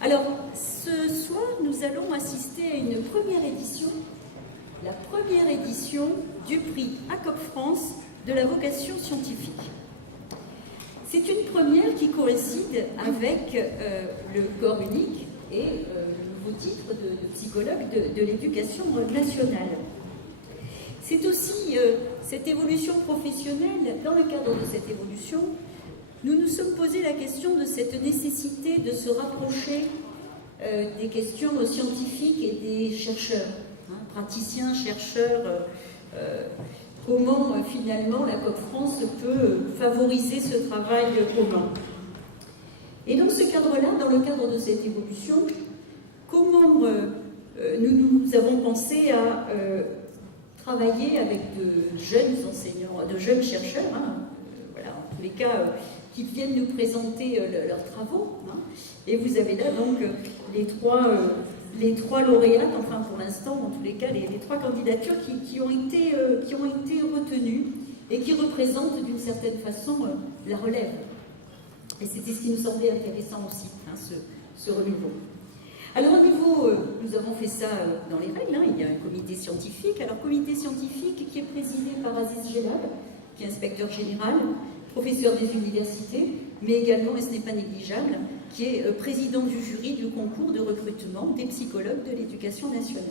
Alors, ce soir, nous allons assister à une première édition, la première édition du prix ACOP France de la vocation scientifique. C'est une première qui coïncide avec le corps unique et le nouveau titre de psychologue de l'éducation nationale. C'est aussi cette évolution professionnelle. Dans le cadre de cette évolution, nous nous sommes posé la question de cette nécessité de se rapprocher des questions scientifiques et des chercheurs, praticiens, chercheurs. Comment finalement la COP France peut favoriser ce travail commun. Et dans ce cadre-là, dans le cadre de cette évolution, comment nous avons pensé à travailler avec de jeunes enseignants, de jeunes chercheurs, voilà, en tous les cas, qui viennent nous présenter leurs travaux. Et vous avez là donc les trois lauréates, enfin pour l'instant, en tous les cas, les trois candidatures qui ont été retenues et qui représentent d'une certaine façon la relève. Et c'était ce qui nous semblait intéressant aussi, ce renouveau. Alors au niveau, nous avons fait ça dans les règles, il y a un comité scientifique. Alors comité scientifique qui est présidé par Aziz Gelab, qui est inspecteur général, professeur des universités, mais également, et ce n'est pas négligeable, qui est président du jury du concours de recrutement des psychologues de l'éducation nationale.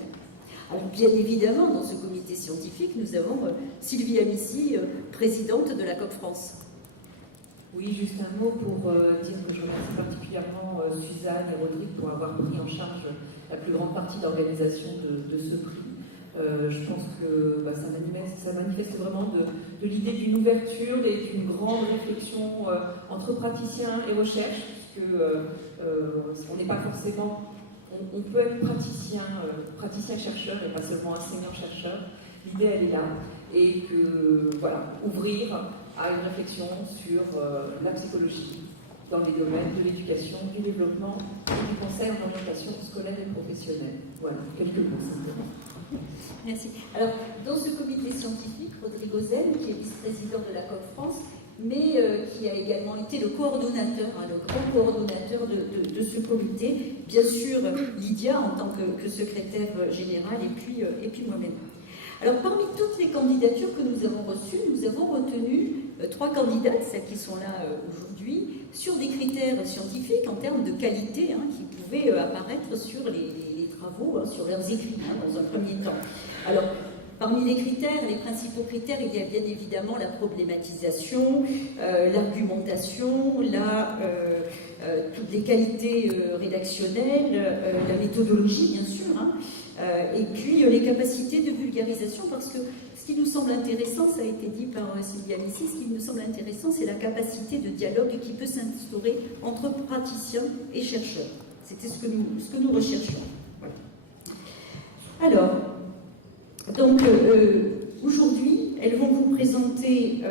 Alors bien évidemment, dans ce comité scientifique, nous avons Sylvie Amici, présidente de la COP France. Oui, juste un mot pour dire que je remercie particulièrement Suzanne et Rodrigue pour avoir pris en charge la plus grande partie de l'organisation de ce prix. Je pense que ça manifeste vraiment de l'idée d'une ouverture et d'une grande réflexion entre praticiens et recherche, puisque on n'est pas forcément... On peut être praticien-chercheur et pas seulement enseignant-chercheur. L'idée, elle est là. Et que, voilà, ouvrir à une réflexion sur la psychologie dans les domaines de l'éducation, du développement et du conseil en orientation scolaire et professionnelle. Voilà, quelques mots simplement. Merci. Alors, dans ce comité scientifique, Rodrigue Ozen, qui est vice-président de la COP France, mais qui a également été le coordonnateur, le grand coordonnateur de ce comité, bien sûr Lydia en tant que secrétaire générale, et puis moi-même. Alors, parmi toutes les candidatures que nous avons reçues, nous avons retenu trois candidates, celles qui sont là aujourd'hui, sur des critères scientifiques en termes de qualité qui pouvaient apparaître sur les travaux, sur leurs écrits, dans un premier temps. Alors, parmi les critères, les principaux critères, il y a bien évidemment la problématisation, l'argumentation, toutes les qualités rédactionnelles, la méthodologie, bien sûr, et puis les capacités de vulgarisation, parce que ce qui nous semble intéressant, ça a été dit par Sylvie Amici, ce qui nous semble intéressant, c'est la capacité de dialogue qui peut s'instaurer entre praticiens et chercheurs. C'était ce que nous recherchions. Voilà. Alors, donc, aujourd'hui, elles vont vous présenter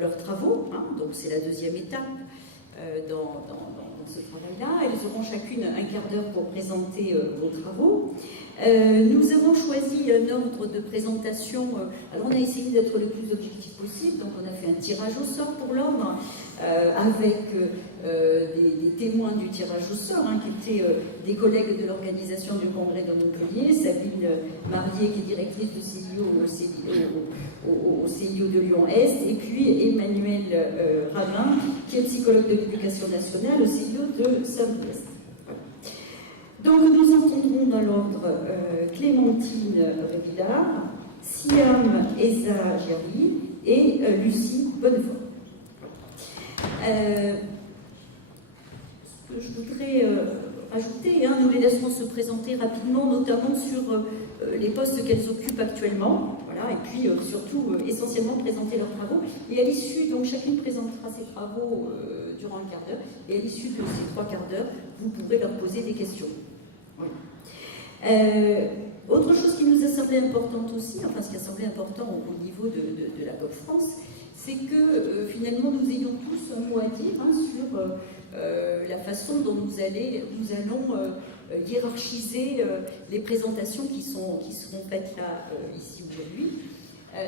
leurs travaux, donc c'est la deuxième étape dans ce travail-là. Elles auront chacune un quart d'heure pour présenter vos travaux. Nous avons choisi un ordre de présentation. Alors, on a essayé d'être le plus objectif possible, donc on a fait un tirage au sort pour l'ordre, avec des témoins du tirage au sort, qui étaient des collègues de l'organisation du congrès de Montpellier, Sabine Marier, qui est directrice de CIO au CIO de Lyon-Est, et puis Emmanuel Ravin, qui est psychologue de l'éducation nationale au CIO de Saint-Ouest. Donc nous entendrons dans l'ordre Clémentine Revillard, Siam Eza Giari et Lucie Bonnefort. Ce que je voudrais ajouter, nous les laisserons se présenter rapidement, notamment sur les postes qu'elles occupent actuellement, voilà, et puis surtout essentiellement présenter leurs travaux. Et à l'issue, donc chacune présentera ses travaux durant un quart d'heure, et à l'issue de ces 3 quarts d'heure, vous pourrez leur poser des questions. Voilà. Autre chose qui nous a semblé importante aussi, enfin ce qui a semblé important au niveau de la COP France, c'est que finalement nous ayons tous un mot à dire sur la façon dont nous allons hiérarchiser les présentations qui seront faites là, ici aujourd'hui.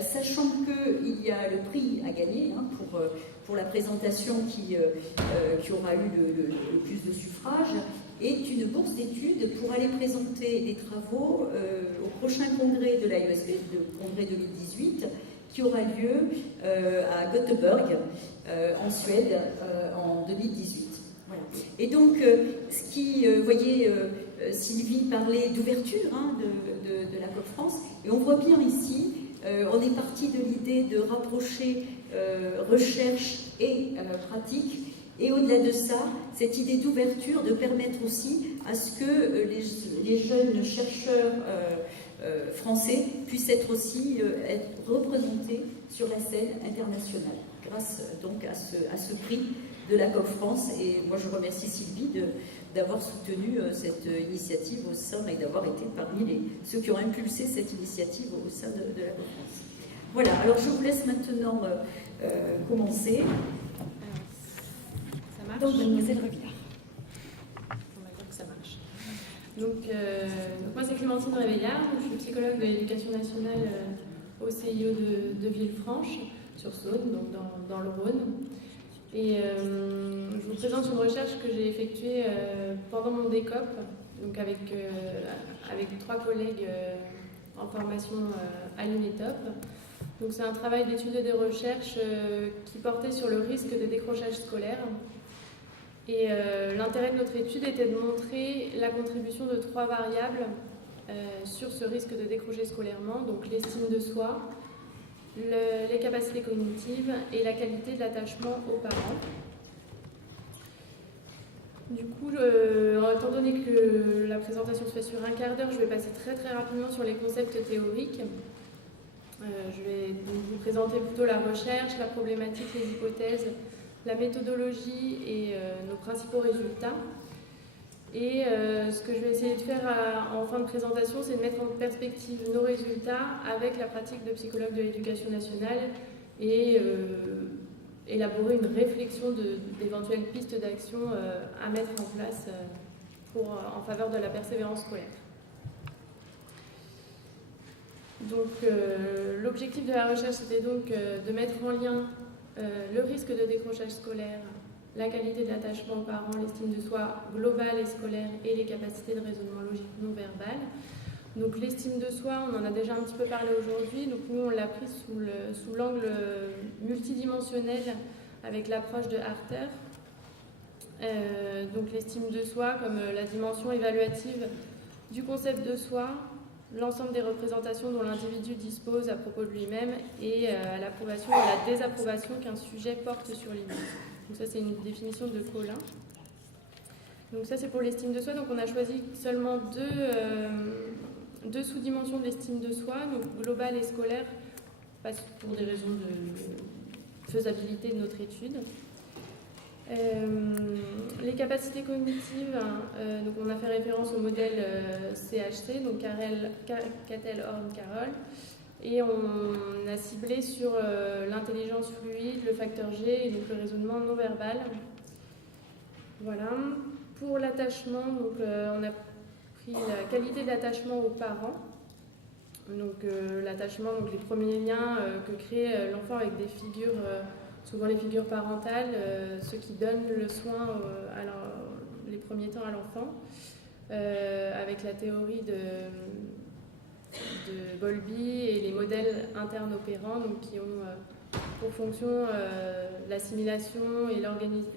Sachant qu'il y a le prix à gagner pour la présentation qui aura eu le plus de suffrages, est une bourse d'études pour aller présenter des travaux au prochain congrès de l'AESP, le congrès 2018, qui aura lieu à Göteborg, en Suède, en 2018. Voilà. Et donc, vous voyez, Sylvie parlait d'ouverture de la COP France, et on voit bien ici, on est parti de l'idée de rapprocher recherche et pratique, et au-delà de ça, cette idée d'ouverture, de permettre aussi à ce que les jeunes chercheurs français puissent être aussi être représentés sur la scène internationale, grâce donc à ce prix de la COP France. Et moi, je remercie Sylvie d'avoir soutenu cette initiative au sein et d'avoir été parmi ceux qui ont impulsé cette initiative au sein de la COP France. Voilà, alors je vous laisse maintenant commencer. Ça marche. Donc, mademoiselle Revillard. On va dire que ça marche. Donc moi, c'est Clémentine Réveillard, je suis psychologue de l'éducation nationale au CIO de Villefranche, sur Saône, donc dans le Rhône. Et je vous présente une recherche que j'ai effectuée pendant mon DECOP, donc avec 3 collègues en formation à l'UNETOP. Donc c'est un travail d'étude et de recherche qui portait sur le risque de décrochage scolaire. Et l'intérêt de notre étude était de montrer la contribution de 3 variables sur ce risque de décrocher scolairement, donc l'estime de soi, les capacités cognitives et la qualité de l'attachement aux parents. Du coup, étant donné que la présentation se fait sur un quart d'heure, je vais passer très rapidement sur les concepts théoriques. Je vais donc vous présenter plutôt la recherche, la problématique, les hypothèses, la méthodologie et nos principaux résultats. Et ce que je vais essayer de faire en fin de présentation, c'est de mettre en perspective nos résultats avec la pratique de psychologue de l'éducation nationale et élaborer une réflexion d'éventuelles pistes d'action à mettre en place en faveur de la persévérance scolaire. Donc l'objectif de la recherche, c'était donc de mettre en lien le risque de décrochage scolaire, la qualité de l'attachement aux parents, l'estime de soi globale et scolaire et les capacités de raisonnement logique non verbal. Donc l'estime de soi, on en a déjà un petit peu parlé aujourd'hui, donc nous on l'a pris sous l'angle multidimensionnel avec l'approche de Harter. Donc l'estime de soi comme la dimension évaluative du concept de soi, l'ensemble des représentations dont l'individu dispose à propos de lui-même et à l'approbation et à la désapprobation qu'un sujet porte sur lui-même. Donc ça, c'est une définition de Collin. Donc ça, c'est pour l'estime de soi. Donc on a choisi seulement deux sous-dimensions de l'estime de soi, donc globale et scolaire, pour des raisons de faisabilité de notre étude. Les capacités cognitives, donc on a fait référence au modèle CHC, donc Cattell, Horn, Carroll, et on a ciblé sur l'intelligence fluide, le facteur G et donc le raisonnement non verbal. Voilà. Pour l'attachement, donc on a pris la qualité de l'attachement aux parents. Donc l'attachement, donc les premiers liens que crée l'enfant avec des figures, souvent les figures parentales, ceux qui donnent le soin les premiers temps à l'enfant, avec la théorie de Bowlby et les modèles internes opérants, donc qui ont pour fonction l'assimilation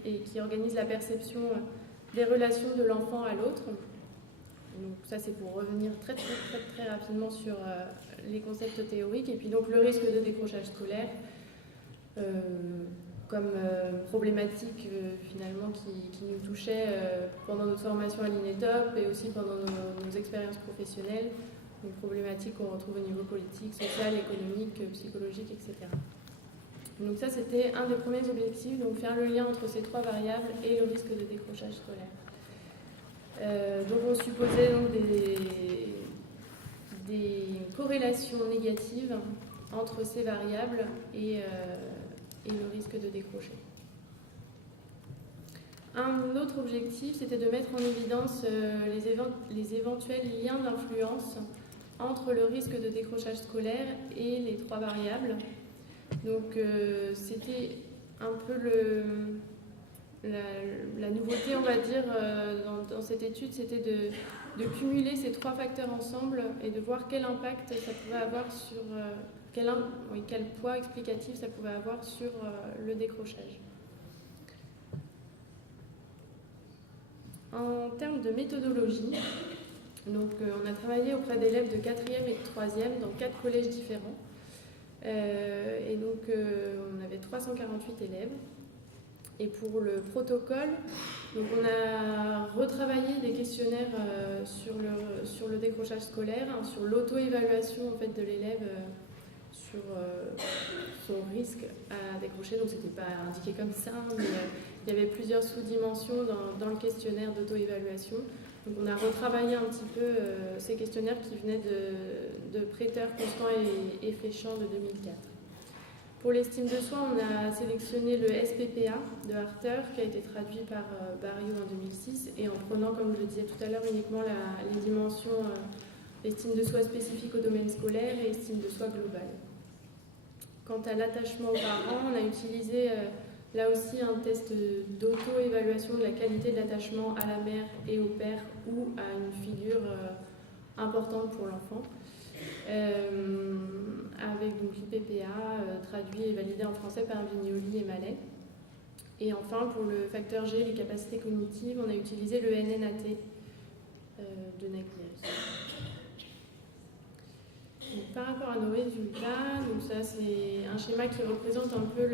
et qui organisent la perception des relations de l'enfant à l'autre. Donc ça, c'est pour revenir très rapidement sur les concepts théoriques. Et puis donc le risque de décrochage scolaire comme problématique finalement qui nous touchait pendant notre formation à l'INETOP et aussi pendant nos expériences professionnelles. Une problématique qu'on retrouve au niveau politique, social, économique, psychologique, etc. Donc ça, c'était un des premiers objectifs, donc faire le lien entre ces 3 variables et le risque de décrochage scolaire. Donc on supposait donc des corrélations négatives entre ces variables et le risque de décrocher. Un autre objectif, c'était de mettre en évidence les éventuels liens d'influence entre le risque de décrochage scolaire et les 3 variables. Donc c'était un peu la nouveauté, on va dire, dans cette étude, c'était de cumuler ces 3 facteurs ensemble et de voir quel impact ça pouvait avoir sur... quel poids explicatif ça pouvait avoir sur le décrochage. En termes de méthodologie, donc, on a travaillé auprès d'élèves de 4e et de 3e dans 4 collèges différents. Et donc, on avait 348 élèves. Et pour le protocole, donc on a retravaillé des questionnaires sur le décrochage scolaire, hein, sur l'auto-évaluation en fait, de l'élève sur son risque à décrocher. Donc c'était pas indiqué comme ça, mais il y avait plusieurs sous-dimensions dans le questionnaire d'auto-évaluation. Donc on a retravaillé un petit peu ces questionnaires qui venaient de Prêteur, Constant et Féchant de 2004. Pour l'estime de soi, on a sélectionné le SPPA de Harter, qui a été traduit par Barriot en 2006, et en prenant, comme je le disais tout à l'heure, uniquement les dimensions estime de soi spécifique au domaine scolaire et estime de soi globale. Quant à l'attachement aux parents, on a utilisé là aussi un test d'auto-évaluation de la qualité de l'attachement à la mère et au père ou à une figure importante pour l'enfant. Avec donc l'IPPA traduit et validé en français par Vignoli et Mallet. Et enfin, pour le facteur G, les capacités cognitives, on a utilisé le NNAT de Naglieri. Par rapport à nos résultats, donc ça c'est un schéma qui représente un peu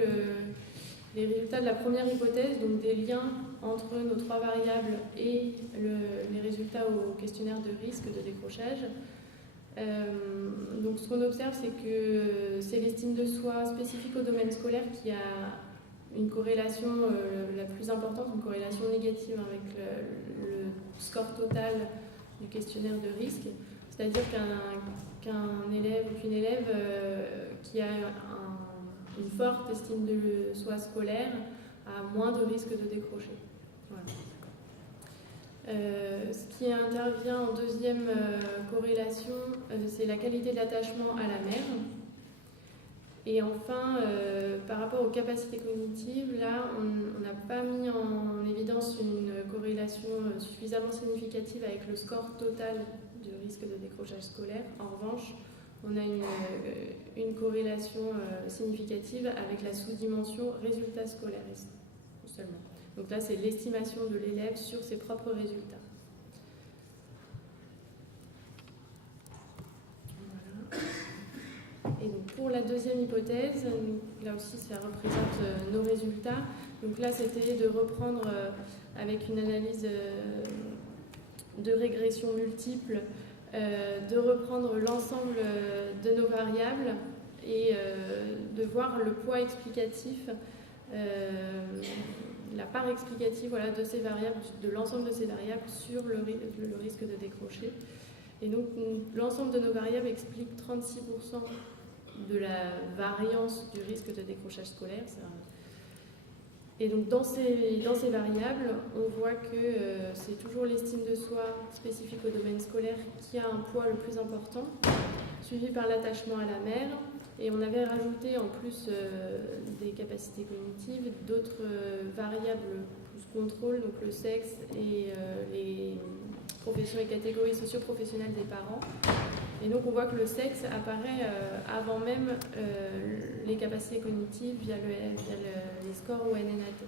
les résultats de la première hypothèse, donc des liens entre nos 3 variables et les résultats au questionnaire de risque de décrochage. Donc ce qu'on observe, c'est que c'est l'estime de soi spécifique au domaine scolaire qui a une corrélation la plus importante, une corrélation négative avec le score total du questionnaire de risque. C'est-à-dire qu'un élève ou qu'une élève qui a une forte estime de soi scolaire a moins de risques de décrocher. Voilà. Ce qui intervient en deuxième corrélation, c'est la qualité de l'attachement à la mère. Et enfin, par rapport aux capacités cognitives, là, on n'a pas mis en évidence une corrélation suffisamment significative avec le score total du risque de décrochage scolaire. En revanche, on a une corrélation significative avec la sous-dimension résultats scolaires seulement. Donc là, c'est l'estimation de l'élève sur ses propres résultats. Voilà. Et donc pour la deuxième hypothèse, là aussi ça représente nos résultats. Donc là, c'était de reprendre avec une analyse de régression multiple, de reprendre l'ensemble de nos variables et de voir le poids explicatif, la part explicative voilà, de ces variables, de l'ensemble de ces variables sur le risque de décrocher. Et donc l'ensemble de nos variables explique 36% de la variance du risque de décrochage scolaire. Et donc dans ces variables, on voit que c'est toujours l'estime de soi spécifique au domaine scolaire qui a un poids le plus important, suivi par l'attachement à la mère. Et on avait rajouté en plus des capacités cognitives d'autres variables plus contrôle, donc le sexe et les professions et catégories socio-professionnelles des parents. Et donc on voit que le sexe apparaît avant même les capacités cognitives via les scores au NNAT.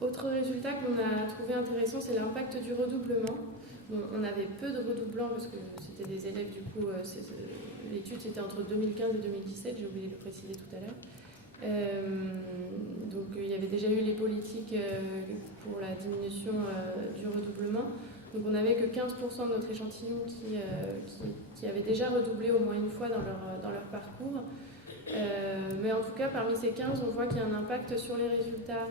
Autre résultat qu'on a trouvé intéressant, c'est l'impact du redoublement. Bon, on avait peu de redoublants parce que c'était des élèves, du coup, l'étude c'était entre 2015 et 2017, j'ai oublié de le préciser tout à l'heure. Donc il y avait déjà eu les politiques pour la diminution du redoublement. Donc on n'avait que 15% de notre échantillon qui avait déjà redoublé au moins une fois dans leur parcours. Mais en tout cas, parmi ces 15, on voit qu'il y a un impact sur les résultats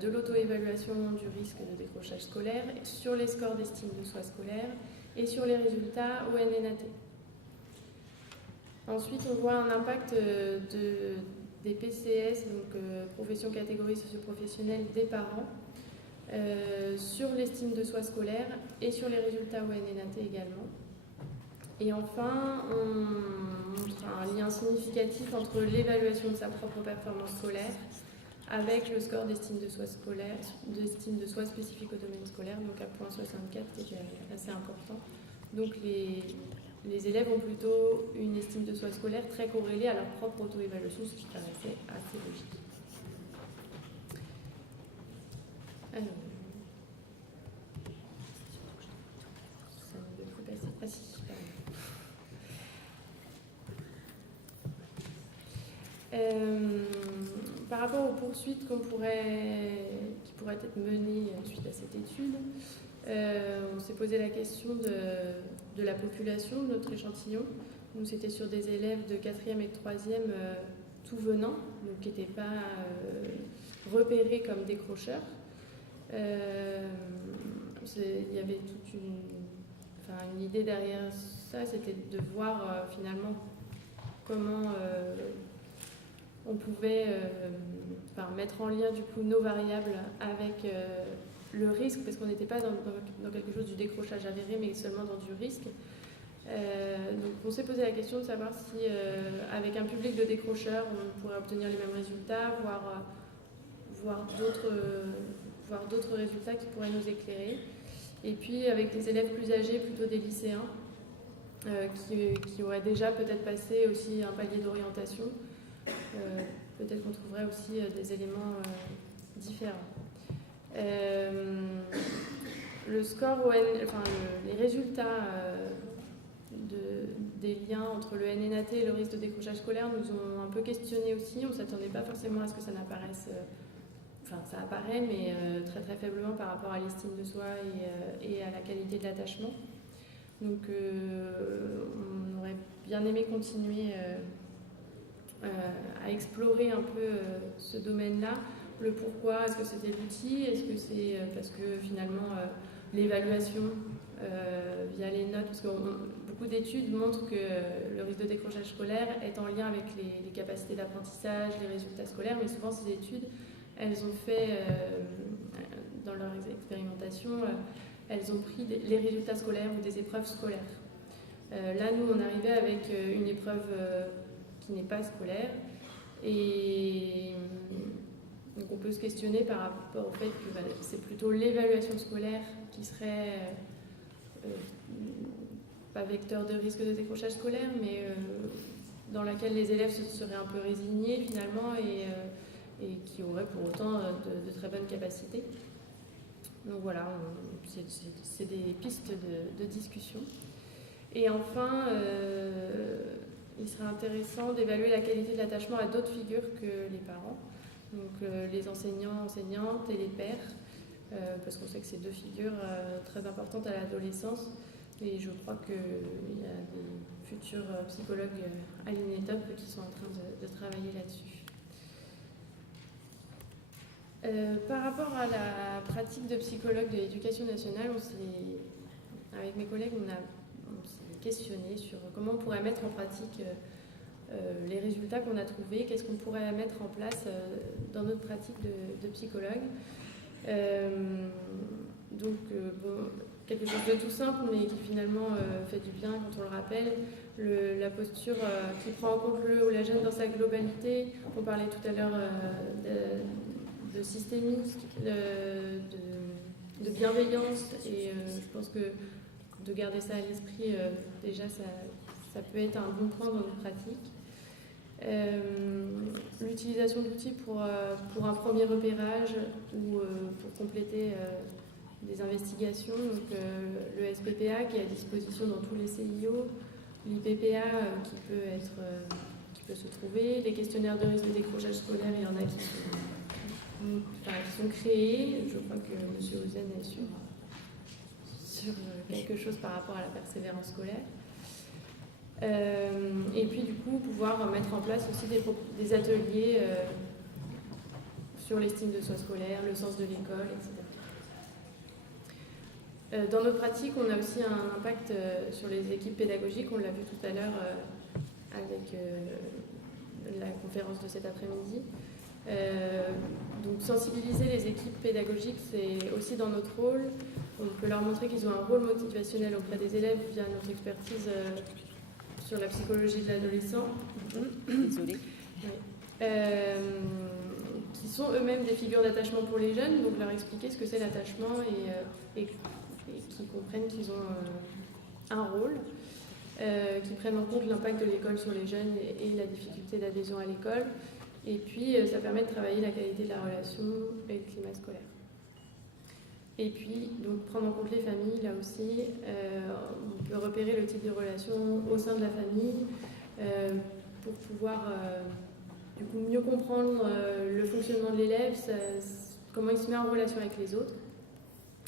de l'auto-évaluation du risque de décrochage scolaire, sur les scores d'estime de soi scolaire et sur les résultats au NNAT. Ensuite, on voit un impact des PCS, donc profession catégorie socio-professionnelle des parents, sur l'estime de soi scolaire et sur les résultats au NNAT également. Et enfin, on montre un lien significatif entre l'évaluation de sa propre performance scolaire avec le score d'estime de soi scolaire, d'estime de soi spécifique au domaine scolaire, donc à 0,64, qui est assez important. Donc les élèves ont plutôt une estime de soi scolaire très corrélée à leur propre auto-évaluation, ce qui paraissait assez logique. Alors, ça ne veut plus passer. Ah si, par rapport aux poursuites qui pourraient être menées suite à cette étude, on s'est posé la question de la population de notre échantillon. Donc, c'était sur des élèves de 4e et de 3e tout venant, donc qui n'étaient pas repérés comme décrocheurs. Il y avait toute une idée derrière ça, c'était de voir finalement comment on pouvait mettre en lien du coup nos variables avec le risque, parce qu'on n'était pas dans quelque chose du décrochage avéré, mais seulement dans du risque. Donc on s'est posé la question de savoir si avec un public de décrocheurs on pourrait obtenir les mêmes résultats, voir d'autres résultats qui pourraient nous éclairer. Et puis avec des élèves plus âgés, plutôt des lycéens, qui auraient déjà peut-être passé aussi un palier d'orientation, peut-être qu'on trouverait aussi des éléments différents. Le score les résultats des liens entre le NNAT et le risque de décrochage scolaire nous ont un peu questionné aussi. On ne s'attendait pas forcément à ce que ça n'apparaisse, ça apparaît, mais très très faiblement par rapport à l'estime de soi et à la qualité de l'attachement. Donc on aurait bien aimé continuer à explorer un peu ce domaine-là. Le pourquoi, est-ce que c'était l'outil, est-ce que c'est parce que finalement l'évaluation via les notes, parce que beaucoup d'études montrent que le risque de décrochage scolaire est en lien avec les capacités d'apprentissage, les résultats scolaires, mais souvent ces études, elles ont fait, dans leurs expérimentations, elles ont pris les résultats scolaires ou des épreuves scolaires. Là, nous, on arrivait avec une épreuve qui n'est pas scolaire, et donc on peut se questionner par rapport au fait que c'est plutôt l'évaluation scolaire qui serait pas vecteur de risque de décrochage scolaire, mais dans laquelle les élèves se seraient un peu résignés finalement et qui auraient pour autant de très bonnes capacités. Donc voilà, c'est des pistes de discussion. Et enfin, il serait intéressant d'évaluer la qualité de l'attachement à d'autres figures que les parents, donc les enseignants, enseignantes et les pairs, parce qu'on sait que c'est deux figures très importantes à l'adolescence, et je crois qu'il y a des futurs psychologues à l'INETOP qui sont en train de travailler là-dessus. Par rapport à la pratique de psychologue de l'éducation nationale, avec mes collègues, on s'est questionné sur comment on pourrait mettre en pratique les résultats qu'on a trouvés, qu'est-ce qu'on pourrait mettre en place dans notre pratique de psychologue. Quelque chose de tout simple, mais qui finalement fait du bien quand on le rappelle, la posture qui prend en compte le ou la jeune dans sa globalité. On parlait tout à l'heure de systémique, de bienveillance, et je pense que de garder ça à l'esprit, déjà ça peut être un bon point dans notre pratique. L'utilisation d'outils pour un premier repérage ou pour compléter des investigations, donc le SPPA qui est à disposition dans tous les CIO, l'IPPA qui peut se trouver, les questionnaires de risque de décrochage scolaire, il y en a qui sont créés. Je crois que M. Ozen est sur quelque chose par rapport à la persévérance scolaire. Et puis du coup pouvoir mettre en place aussi des ateliers sur l'estime de soi scolaire, le sens de l'école, etc. Dans notre pratique, on a aussi un impact sur les équipes pédagogiques, on l'a vu tout à l'heure avec la conférence de cet après-midi. Donc sensibiliser les équipes pédagogiques, c'est aussi dans notre rôle. On peut leur montrer qu'ils ont un rôle motivationnel auprès des élèves via notre expertise sur la psychologie de l'adolescent. Désolée. Oui. Qui sont eux-mêmes des figures d'attachement pour les jeunes, donc leur expliquer ce que c'est l'attachement et qu'ils comprennent qu'ils ont un rôle, qui prennent en compte l'impact de l'école sur les jeunes et la difficulté d'adhésion à l'école. Et puis, ça permet de travailler la qualité de la relation et le climat scolaire. Et puis, donc, prendre en compte les familles, là aussi, on peut repérer le type de relation au sein de la famille pour pouvoir du coup, mieux comprendre le fonctionnement de l'élève, comment il se met en relation avec les autres,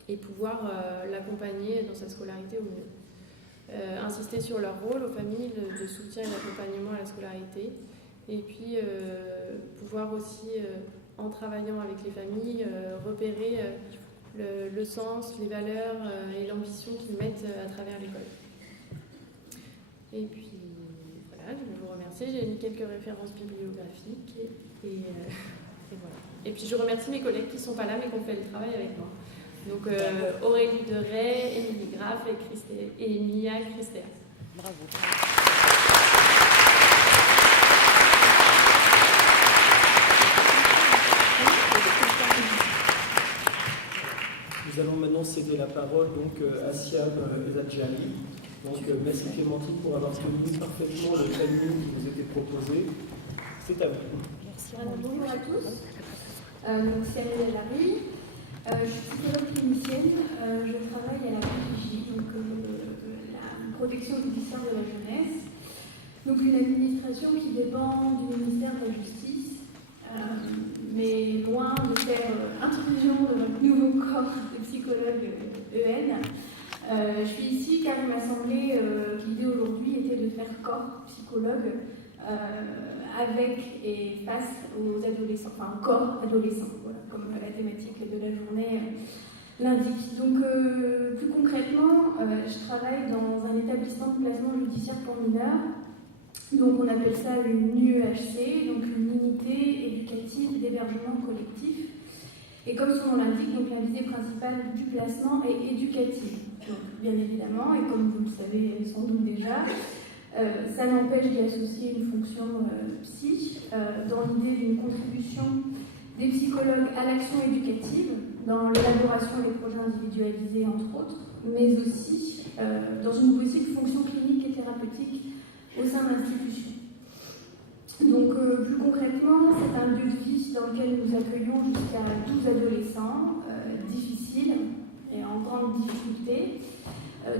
et pouvoir l'accompagner dans sa scolarité au mieux. Insister sur leur rôle aux familles de soutien et d'accompagnement à la scolarité, et puis pouvoir aussi, en travaillant avec les familles, repérer le sens, les valeurs et l'ambition qu'ils mettent à travers l'école. Et puis voilà, je vais vous remercier. J'ai mis quelques références bibliographiques et voilà. Et puis je remercie mes collègues qui ne sont pas là mais qui ont fait le travail avec moi. Donc Aurélie Deray, Émilie Graff et Mia Christea. Bravo. Nous allons maintenant céder la parole donc, à Siam Ezadjani. Donc merci Clémentine pour avoir tenu parfaitement le timing qui vous était proposé. C'est à vous. Merci. Bonjour à tous. C'est Siam Ezadjani. Je suis psychologue clinicienne. Je travaille à la PJJ, donc la protection judiciaire de la jeunesse. Donc une administration qui dépend du ministère de la Justice. Mais loin de faire intrusion de notre nouveau corps de psychologue EN. Je suis ici car il m'a semblé que l'idée aujourd'hui était de faire corps psychologue avec et face aux adolescents, enfin corps adolescents, voilà, comme la thématique de la journée l'indique. Donc plus concrètement, je travaille dans un établissement de placement judiciaire pour mineurs. Donc on appelle ça une UEHC, donc une unité éducative d'hébergement collectif. Et comme son nom l'indique, donc la visée principale du placement est éducative. Donc, bien évidemment, et comme vous le savez sans doute déjà, ça n'empêche d'y associer une fonction psy, dans l'idée d'une contribution des psychologues à l'action éducative, dans l'élaboration des projets individualisés entre autres, mais aussi dans une possible fonction clinique et thérapeutique au sein de l'institution. Donc plus concrètement, c'est un lieu de vie dans lequel nous accueillons jusqu'à 12 adolescents difficiles et en grande difficulté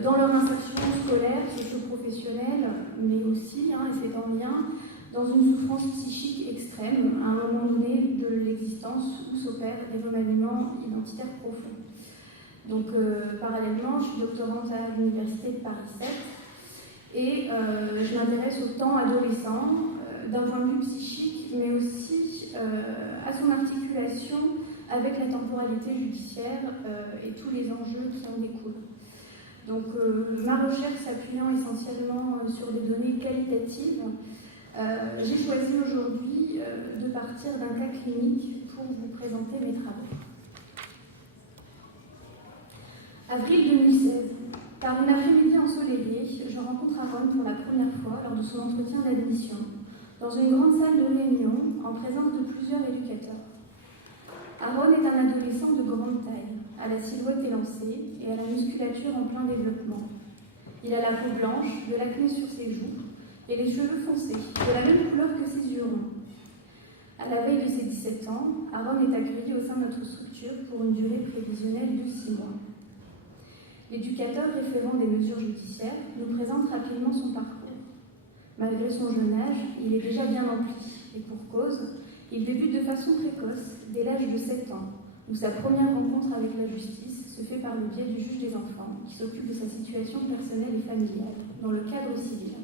dans leur insertion scolaire, socio-professionnelle, mais aussi, et c'est en lien, dans une souffrance psychique extrême à un moment donné de l'existence où s'opèrent des remaniements identitaires profonds. Donc parallèlement, je suis doctorante à l'Université de Paris 7 et je m'intéresse au temps adolescent d'un point de vue psychique, mais aussi à son articulation avec la temporalité judiciaire et tous les enjeux qui en découlent. Donc ma recherche s'appuyant essentiellement sur des données qualitatives, j'ai choisi aujourd'hui de partir d'un cas clinique pour vous présenter mes travaux. Avril 2016. Par une après-midi ensoleillée, je rencontre Aaron pour la première fois lors de son entretien d'admission, dans une grande salle de réunion en présence de plusieurs éducateurs. Aaron est un adolescent de grande taille, à la silhouette élancée et à la musculature en plein développement. Il a la peau blanche, de l'acné sur ses joues et les cheveux foncés, de la même couleur que ses yeux ronds. À la veille de ses 17 ans, Aaron est accueilli au sein de notre structure pour une durée prévisionnelle de 6 mois. L'éducateur référent des mesures judiciaires nous présente rapidement son parcours. Malgré son jeune âge, il est déjà bien rempli, et pour cause, il débute de façon précoce, dès l'âge de 7 ans, où sa première rencontre avec la justice se fait par le biais du juge des enfants, qui s'occupe de sa situation personnelle et familiale, dans le cadre civil.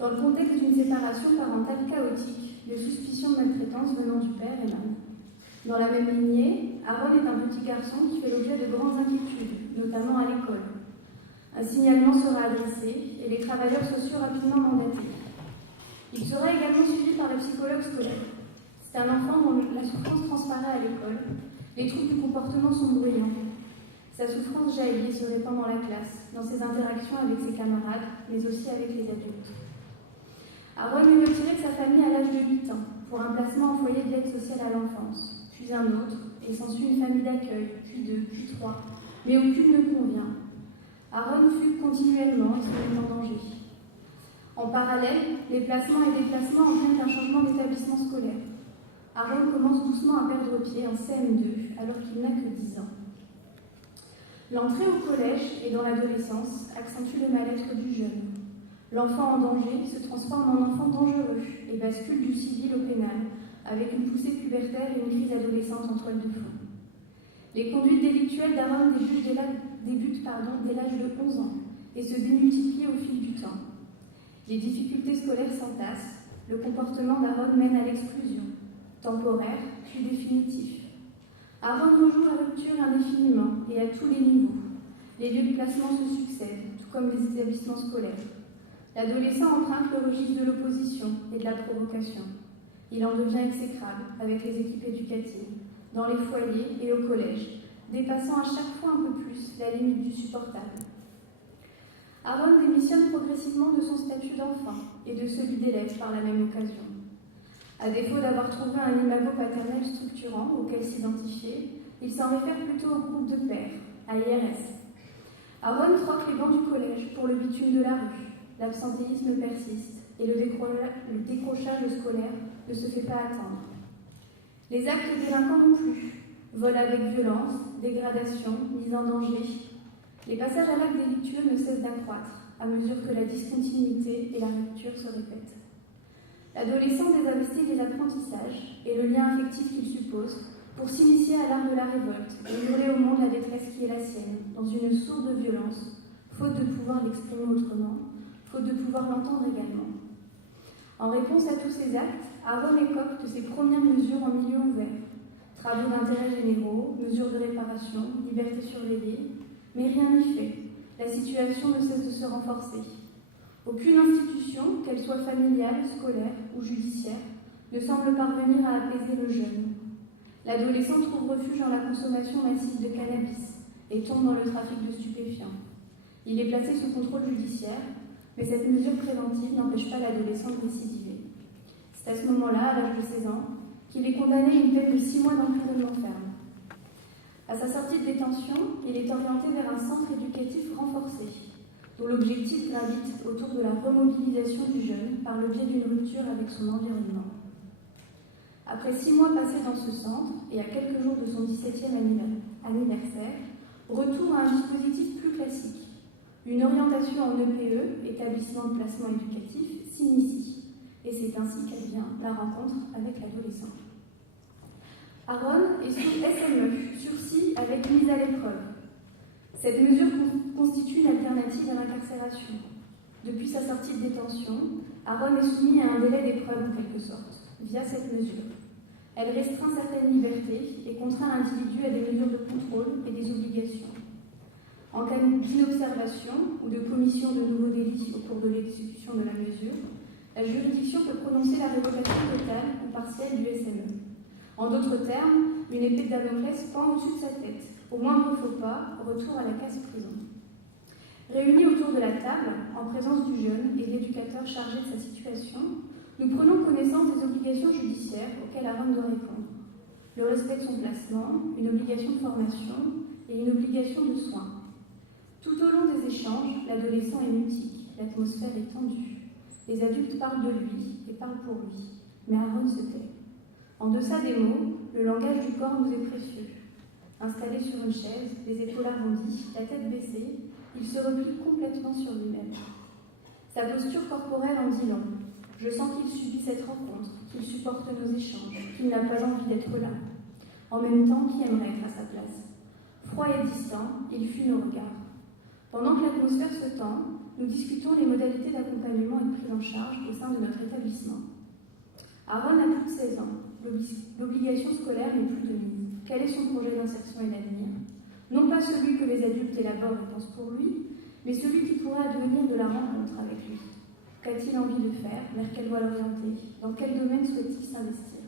Dans le contexte d'une séparation parentale chaotique, de suspicions de maltraitance venant du père et mère. Dans la même lignée, Aaron est un petit garçon qui fait l'objet de grandes inquiétudes, notamment à l'école. Un signalement sera adressé et les travailleurs sociaux rapidement mandatés. Il sera également suivi par la psychologue scolaire. C'est un enfant dont la souffrance transparaît à l'école. Les troubles du comportement sont bruyants. Sa souffrance jaillit et se répand dans la classe, dans ses interactions avec ses camarades, mais aussi avec les adultes. Aaron est retiré de sa famille à l'âge de 8 ans, pour un placement en foyer de l'aide sociale à l'enfance, puis un autre, et s'ensuit une famille d'accueil, puis 2, puis 3, mais aucune ne convient. Aaron fugue continuellement et se met en danger. En parallèle, les placements et déplacements entraînent un changement d'établissement scolaire. Aaron commence doucement à perdre pied en CM2 alors qu'il n'a que 10 ans. L'entrée au collège et dans l'adolescence accentue le mal-être du jeune. L'enfant en danger se transforme en enfant dangereux et bascule du civil au pénal, avec une poussée pubertaire et une crise adolescente en toile de fond. Les conduites délictuelles d'Aaron débutent dès l'âge de 11 ans et se démultiplient au fil du temps. Les difficultés scolaires s'entassent, le comportement d'Aaron mène à l'exclusion, temporaire puis définitif. Aaron rejoue la rupture indéfiniment et à tous les niveaux. Les lieux de placement se succèdent, tout comme les établissements scolaires. L'adolescent emprunte le registre de l'opposition et de la provocation. Il en devient exécrable avec les équipes éducatives, dans les foyers et au collège, dépassant à chaque fois un peu plus la limite du supportable. Aaron démissionne progressivement de son statut d'enfant et de celui d'élève par la même occasion. À défaut d'avoir trouvé un imago paternel structurant auquel s'identifier, il s'en réfère plutôt au groupe de pairs, à IRS. Aaron troque les bancs du collège pour le bitume de la rue. L'absentéisme persiste et le décrochage scolaire ne se fait pas attendre. Les actes délinquants non plus. Vol avec violence, dégradation, mise en danger. Les passages à l'acte délictueux ne cessent d'accroître à mesure que la discontinuité et la rupture se répètent. L'adolescent désinvestit les apprentissages et le lien affectif qu'il suppose pour s'initier à l'art de la révolte et hurler au monde la détresse qui est la sienne, dans une sourde violence, faute de pouvoir l'exprimer autrement, faute de pouvoir l'entendre également. En réponse à tous ces actes, Aaron écope de ses premières mesures en milieu ouvert. Travaux d'intérêt généraux, mesures de réparation, liberté surveillée, mais rien n'y fait. La situation ne cesse de se renforcer. Aucune institution, qu'elle soit familiale, scolaire ou judiciaire, ne semble parvenir à apaiser le jeune. L'adolescent trouve refuge dans la consommation massive de cannabis et tombe dans le trafic de stupéfiants. Il est placé sous contrôle judiciaire, mais cette mesure préventive n'empêche pas l'adolescent de récidiver. C'est à ce moment-là, à l'âge de 16 ans, qu'il est condamné à une peine de 6 mois d'emprisonnement ferme. À sa sortie de détention, il est orienté vers un centre éducatif renforcé, dont l'objectif gravite autour de la remobilisation du jeune par le biais d'une rupture avec son environnement. Après 6 mois passés dans ce centre, et à quelques jours de son 17e anniversaire, retour à un dispositif plus classique. Une orientation en EPE, établissement de placement éducatif, s'initie, et c'est ainsi qu'elle vient la rencontre avec l'adolescent. Aaron est sous SME, sursis avec mise à l'épreuve. Cette mesure constitue une alternative à l'incarcération. Depuis sa sortie de détention, Aaron est soumis à un délai d'épreuve en quelque sorte, via cette mesure. Elle restreint certaines libertés et contraint l'individu à des mesures de contrôle et des obligations. En cas d'inobservation ou de commission de nouveaux délits au cours de l'exécution de la mesure, la juridiction peut prononcer la révocation totale ou partielle du SME. En d'autres termes, une épée de Damoclès pend au-dessus de sa tête. Au moindre faux pas, retour à la case prison. Réunis autour de la table, en présence du jeune et de l'éducateur chargé de sa situation, nous prenons connaissance des obligations judiciaires auxquelles Aaron doit répondre. Le respect de son placement, une obligation de formation et une obligation de soins. Tout au long des échanges, l'adolescent est mutique, l'atmosphère est tendue. Les adultes parlent de lui et parlent pour lui, mais Aaron se tait. En deçà des mots, le langage du corps nous est précieux. Installé sur une chaise, les épaules arrondies, la tête baissée, il se replie complètement sur lui-même. Sa posture corporelle en dit long. Je sens qu'il subit cette rencontre, qu'il supporte nos échanges, qu'il n'a pas envie d'être là. En même temps, qui aimerait être à sa place? Froid et distant, il fuit nos regards. Pendant que l'atmosphère se tend, nous discutons les modalités d'accompagnement et de prise en charge au sein de notre établissement. Aaron a plus de 16 ans. L'obligation scolaire n'est plus de mise. Quel est son projet d'insertion et d'avenir? Non pas celui que les adultes élaborent et pensent pour lui, mais celui qui pourrait advenir de la rencontre avec lui. Qu'a-t-il envie de faire? Vers quelle voie l'orienter? Dans quel domaine souhaite-t-il s'investir?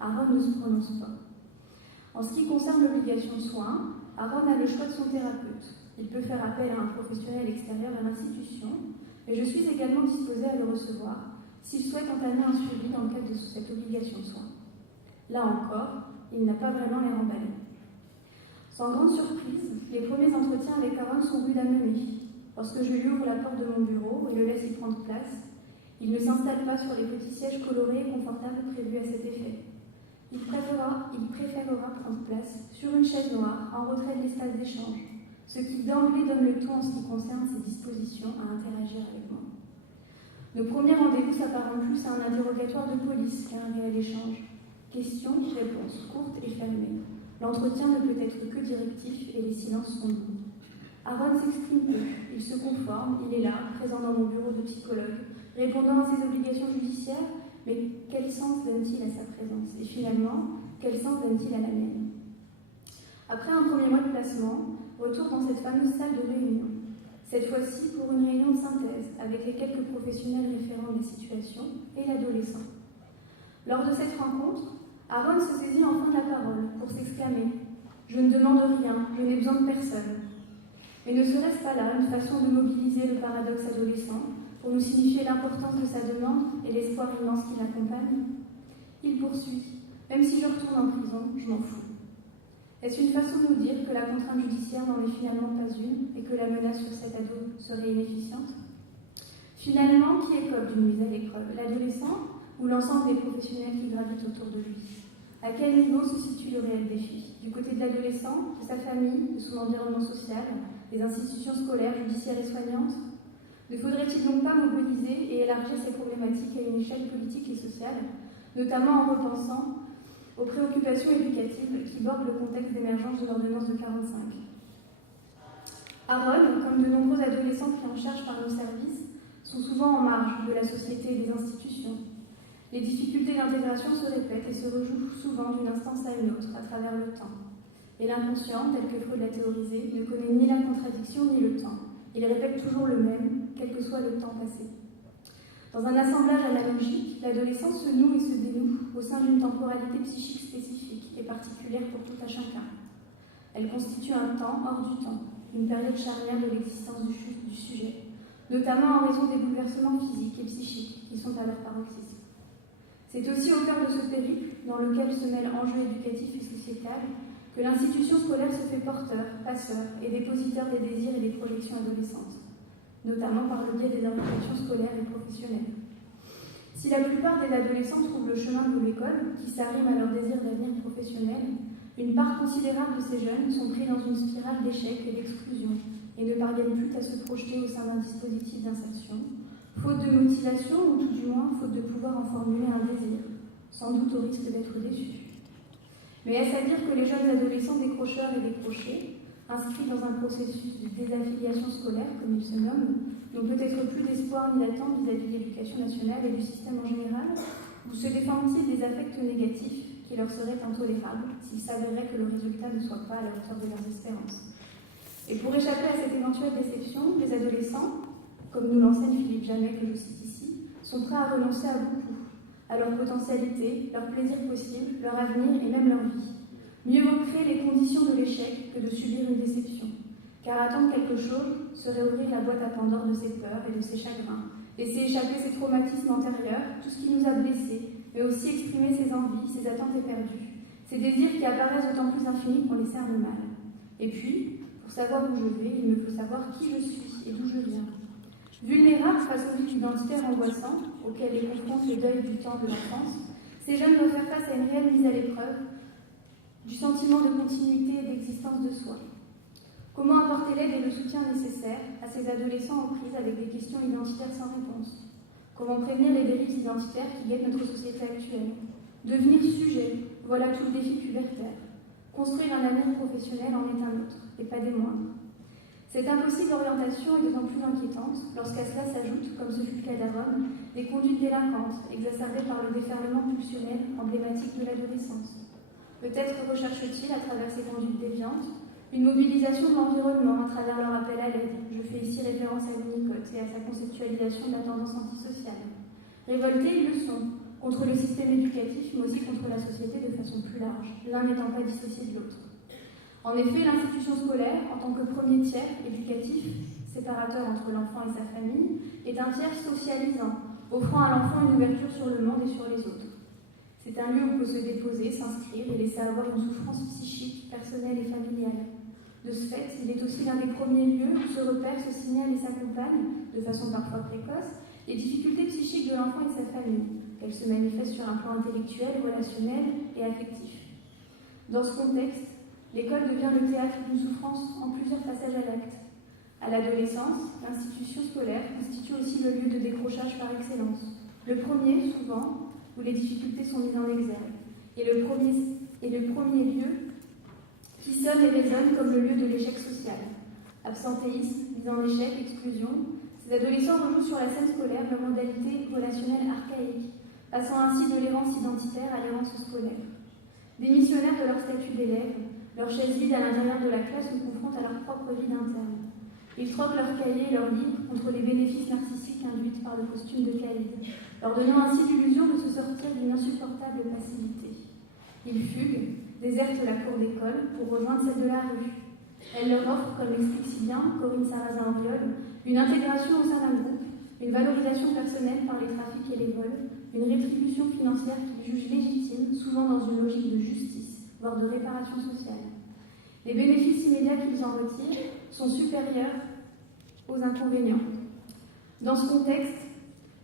Aaron ne se prononce pas. En ce qui concerne l'obligation de soins, Aaron a le choix de son thérapeute. Il peut faire appel à un professionnel extérieur à l'institution, mais je suis également disposée à le recevoir s'il souhaite entamer un suivi dans le cadre de cette obligation de soins. Là encore, il n'a pas vraiment l'air emballé. Sans grande surprise, les premiers entretiens avec Aaron sont rudes à mener. Lorsque je lui ouvre la porte de mon bureau et le laisse y prendre place, il ne s'installe pas sur les petits sièges colorés et confortables prévus à cet effet. Il préférera prendre place sur une chaise noire en retrait de l'espace d'échange, ce qui d'emblée donne le ton en ce qui concerne ses dispositions à interagir avec moi. Nos premiers rendez-vous s'apparentent plus à un interrogatoire de police qu'à un réel échange. Questions, réponses courtes et fermées. L'entretien ne peut être que directif et les silences sont doux. Aaron s'exprime peu, il se conforme, il est là, présent dans mon bureau de psychologue, répondant à ses obligations judiciaires, mais quel sens donne-t-il à sa présence? Et finalement, quel sens donne-t-il à la mienne? Après un premier mois de placement, retour dans cette fameuse salle de réunion. Cette fois-ci pour une réunion de synthèse avec les quelques professionnels référents de la situation et l'adolescent. Lors de cette rencontre, Aaron se saisit enfin de la parole pour s'exclamer « Je ne demande rien, je n'ai besoin de personne ». Mais ne serait-ce pas là une façon de mobiliser le paradoxe adolescent pour nous signifier l'importance de sa demande et l'espoir immense qui l'accompagne? Il poursuit « Même si je retourne en prison, je m'en fous ». Est-ce une façon de nous dire que la contrainte judiciaire n'en est finalement pas une et que la menace sur cet ado serait inefficiente? Finalement, qui écope d'une mise à l'épreuve, l'adolescent ou l'ensemble des professionnels qui gravitent autour de lui? À quel niveau se situe le réel défi? Du côté de l'adolescent, de sa famille, de son environnement social, des institutions scolaires, judiciaires et soignantes? Ne faudrait-il donc pas mobiliser et élargir ces problématiques à une échelle politique et sociale, notamment en repensant aux préoccupations éducatives qui bordent le contexte d'émergence de l'ordonnance de 45? Aaron, comme de nombreux adolescents pris en charge par nos services, sont souvent en marge de la société et des institutions. Les difficultés d'intégration se répètent et se rejouent souvent d'une instance à une autre à travers le temps. Et l'inconscient, tel que Freud l'a théorisé, ne connaît ni la contradiction ni le temps. Il répète toujours le même, quel que soit le temps passé. Dans un assemblage analogique, l'adolescence se noue et se dénoue au sein d'une temporalité psychique spécifique et particulière pour tout un chacun. Elle constitue un temps hors du temps, une période charnière de l'existence du sujet, notamment en raison des bouleversements physiques et psychiques qui sont à leur paroxysme. C'est aussi au cœur de ce périple, dans lequel se mêlent enjeux éducatifs et sociétals, que l'institution scolaire se fait porteur, passeur et dépositaire des désirs et des projections adolescentes, notamment par le biais des orientations scolaires et professionnelles. Si la plupart des adolescents trouvent le chemin de l'école, qui s'arrime à leur désir d'avenir professionnel, une part considérable de ces jeunes sont pris dans une spirale d'échec et d'exclusion et ne parviennent plus à se projeter au sein d'un dispositif d'insertion, faute de motivation ou tout du moins faute de pouvoir en formuler un désir, sans doute au risque d'être déçus. Mais est-ce à dire que les jeunes adolescents décrocheurs et décrochés, inscrits dans un processus de désaffiliation scolaire, comme ils se nomment, n'ont peut-être plus d'espoir ni d'attente vis-à-vis de l'éducation nationale et du système en général, ou se défendent-ils des affects négatifs qui leur seraient intolérables s'il s'avérait que le résultat ne soit pas à la hauteur de leurs espérances? Et pour échapper à cette éventuelle déception, les adolescents, comme nous l'enseigne Philippe Jamet, que je cite ici, sont prêts à renoncer à beaucoup, à leur potentialité, leur plaisir possible, leur avenir et même leur vie. Mieux vaut créer les conditions de l'échec que de subir une déception, car attendre quelque chose serait ouvrir la boîte à Pandore de ses peurs et de ses chagrins, laisser échapper ses traumatismes antérieurs, tout ce qui nous a blessés, mais aussi exprimer ses envies, ses attentes éperdues, ces désirs qui apparaissent d'autant plus infinis qu'on les cerne mal. Et puis, pour savoir où je vais, il me faut savoir qui je suis et d'où je viens. Vulnérables face aux luttes identitaires angoissantes auxquelles les confronte le deuil du temps de l'enfance, ces jeunes doivent faire face à une réelle mise à l'épreuve du sentiment de continuité et d'existence de soi. Comment apporter l'aide et le soutien nécessaires à ces adolescents en prise avec des questions identitaires sans réponse? Comment prévenir les dérives identitaires qui guettent notre société actuelle? Devenir sujet, voilà tout le défi pubertaire. Construire un avenir professionnel en est un autre, et pas des moindres. Cette impossible orientation est d'autant plus inquiétante lorsqu'à cela s'ajoute, comme ce fut le cas d'Aaron, des conduites délinquantes exacerbées par le déferlement pulsionnel emblématique de l'adolescence. Peut-être recherche-t-il, à travers ces conduites déviantes, une mobilisation de l'environnement à travers leur appel à l'aide. Je fais ici référence à Winnicott et à sa conceptualisation de la tendance antisociale. Révoltés, ils le sont, contre le système éducatif, mais aussi contre la société de façon plus large, l'un n'étant pas dissocié de l'autre. En effet, l'institution scolaire, en tant que premier tiers éducatif, séparateur entre l'enfant et sa famille, est un tiers socialisant, offrant à l'enfant une ouverture sur le monde et sur les autres. C'est un lieu où on peut se déposer, s'inscrire et laisser avoir une souffrance psychique, personnelle et familiale. De ce fait, il est aussi l'un des premiers lieux où se repèrent, se signalent et s'accompagnent, de façon parfois précoce, les difficultés psychiques de l'enfant et de sa famille, qu'elles se manifestent sur un plan intellectuel, relationnel et affectif. Dans ce contexte, l'école devient le théâtre d'une souffrance en plusieurs passages à l'acte. À l'adolescence, l'institution scolaire constitue aussi le lieu de décrochage par excellence. Le premier, souvent, où les difficultés sont mises en exergue, et le premier lieu qui sonne et résonne comme le lieu de l'échec social. Absentéisme, mise en échec, exclusion, ces adolescents rejouent sur la scène scolaire leur modalité relationnelle archaïque, passant ainsi de l'errance identitaire à l'errance scolaire. Démissionnaires de leur statut d'élève, leur chaise vide à l'intérieur de la classe nous confrontent à leur propre vie interne. Ils troquent leurs cahiers et leurs livres contre les bénéfices narcissiques induits par le costume de caïd, leur donnant ainsi l'illusion de se sortir d'une insupportable passivité. Ils fuguent, désertent la cour d'école pour rejoindre celle de la rue. Elle leur offre, comme l'explique si bien Corinne Sarrazin-Auriol, une intégration au sein d'un groupe, une valorisation personnelle par les trafics et les vols, une rétribution financière qu'ils jugent légitime, souvent dans une logique de justice, voire de réparation sociale. Les bénéfices immédiats qu'ils en retirent sont supérieurs aux inconvénients. Dans ce contexte,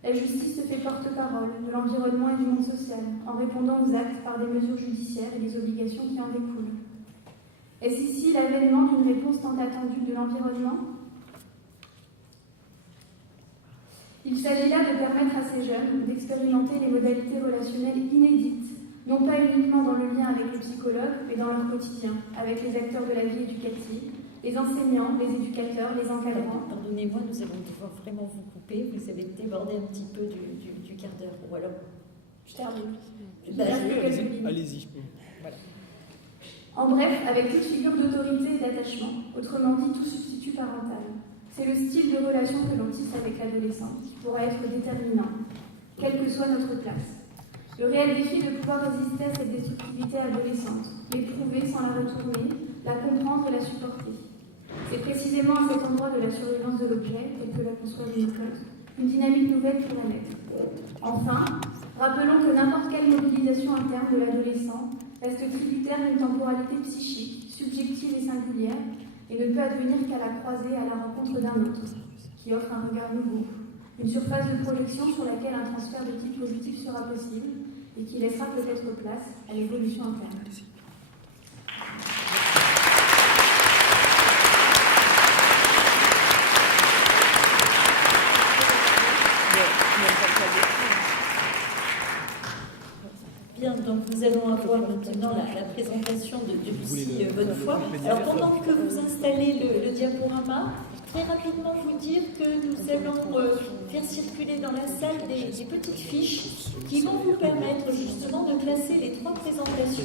la justice se fait porte-parole de l'environnement et du monde social, en répondant aux actes par des mesures judiciaires et des obligations qui en découlent. Est-ce ici l'avènement d'une réponse tant attendue de l'environnement ? Il s'agit là de permettre à ces jeunes d'expérimenter les modalités relationnelles inédites, non pas uniquement dans le lien avec les psychologues, mais dans leur quotidien, avec les acteurs de la vie éducative, les enseignants, les éducateurs, les encadrants. Pardonnez-moi, nous allons devoir vraiment vous couper. Vous avez débordé un petit peu du quart d'heure. Ou alors, Je termine. Allez-y. Voilà. En bref, avec toute figure d'autorité et d'attachement, autrement dit tout substitut parental. C'est le style de relation que l'on tisse avec l'adolescent qui pourra être déterminant, quelle que soit notre place. Le réel défi de pouvoir résister à cette destructivité adolescente, l'éprouver sans la retourner, la comprendre et la supporter. C'est précisément à cet endroit de la surveillance de l'objet, tel que la conçoit Winnicott, une dynamique nouvelle pourrait naître. Enfin, rappelons que n'importe quelle mobilisation interne de l'adolescent reste tributaire d'une temporalité psychique, subjective et singulière, et ne peut advenir qu'à la croisée, à la rencontre d'un autre, qui offre un regard nouveau, une surface de projection sur laquelle un transfert de type positif sera possible et qui laissera peut-être place à l'évolution interne. Bien, donc nous allons avoir maintenant la présentation de Lucie Bonnefoy. Alors pendant que vous installez le diaporama, très rapidement vous dire que nous allons faire circuler dans la salle des petites fiches qui vont vous permettre justement de classer les trois présentations.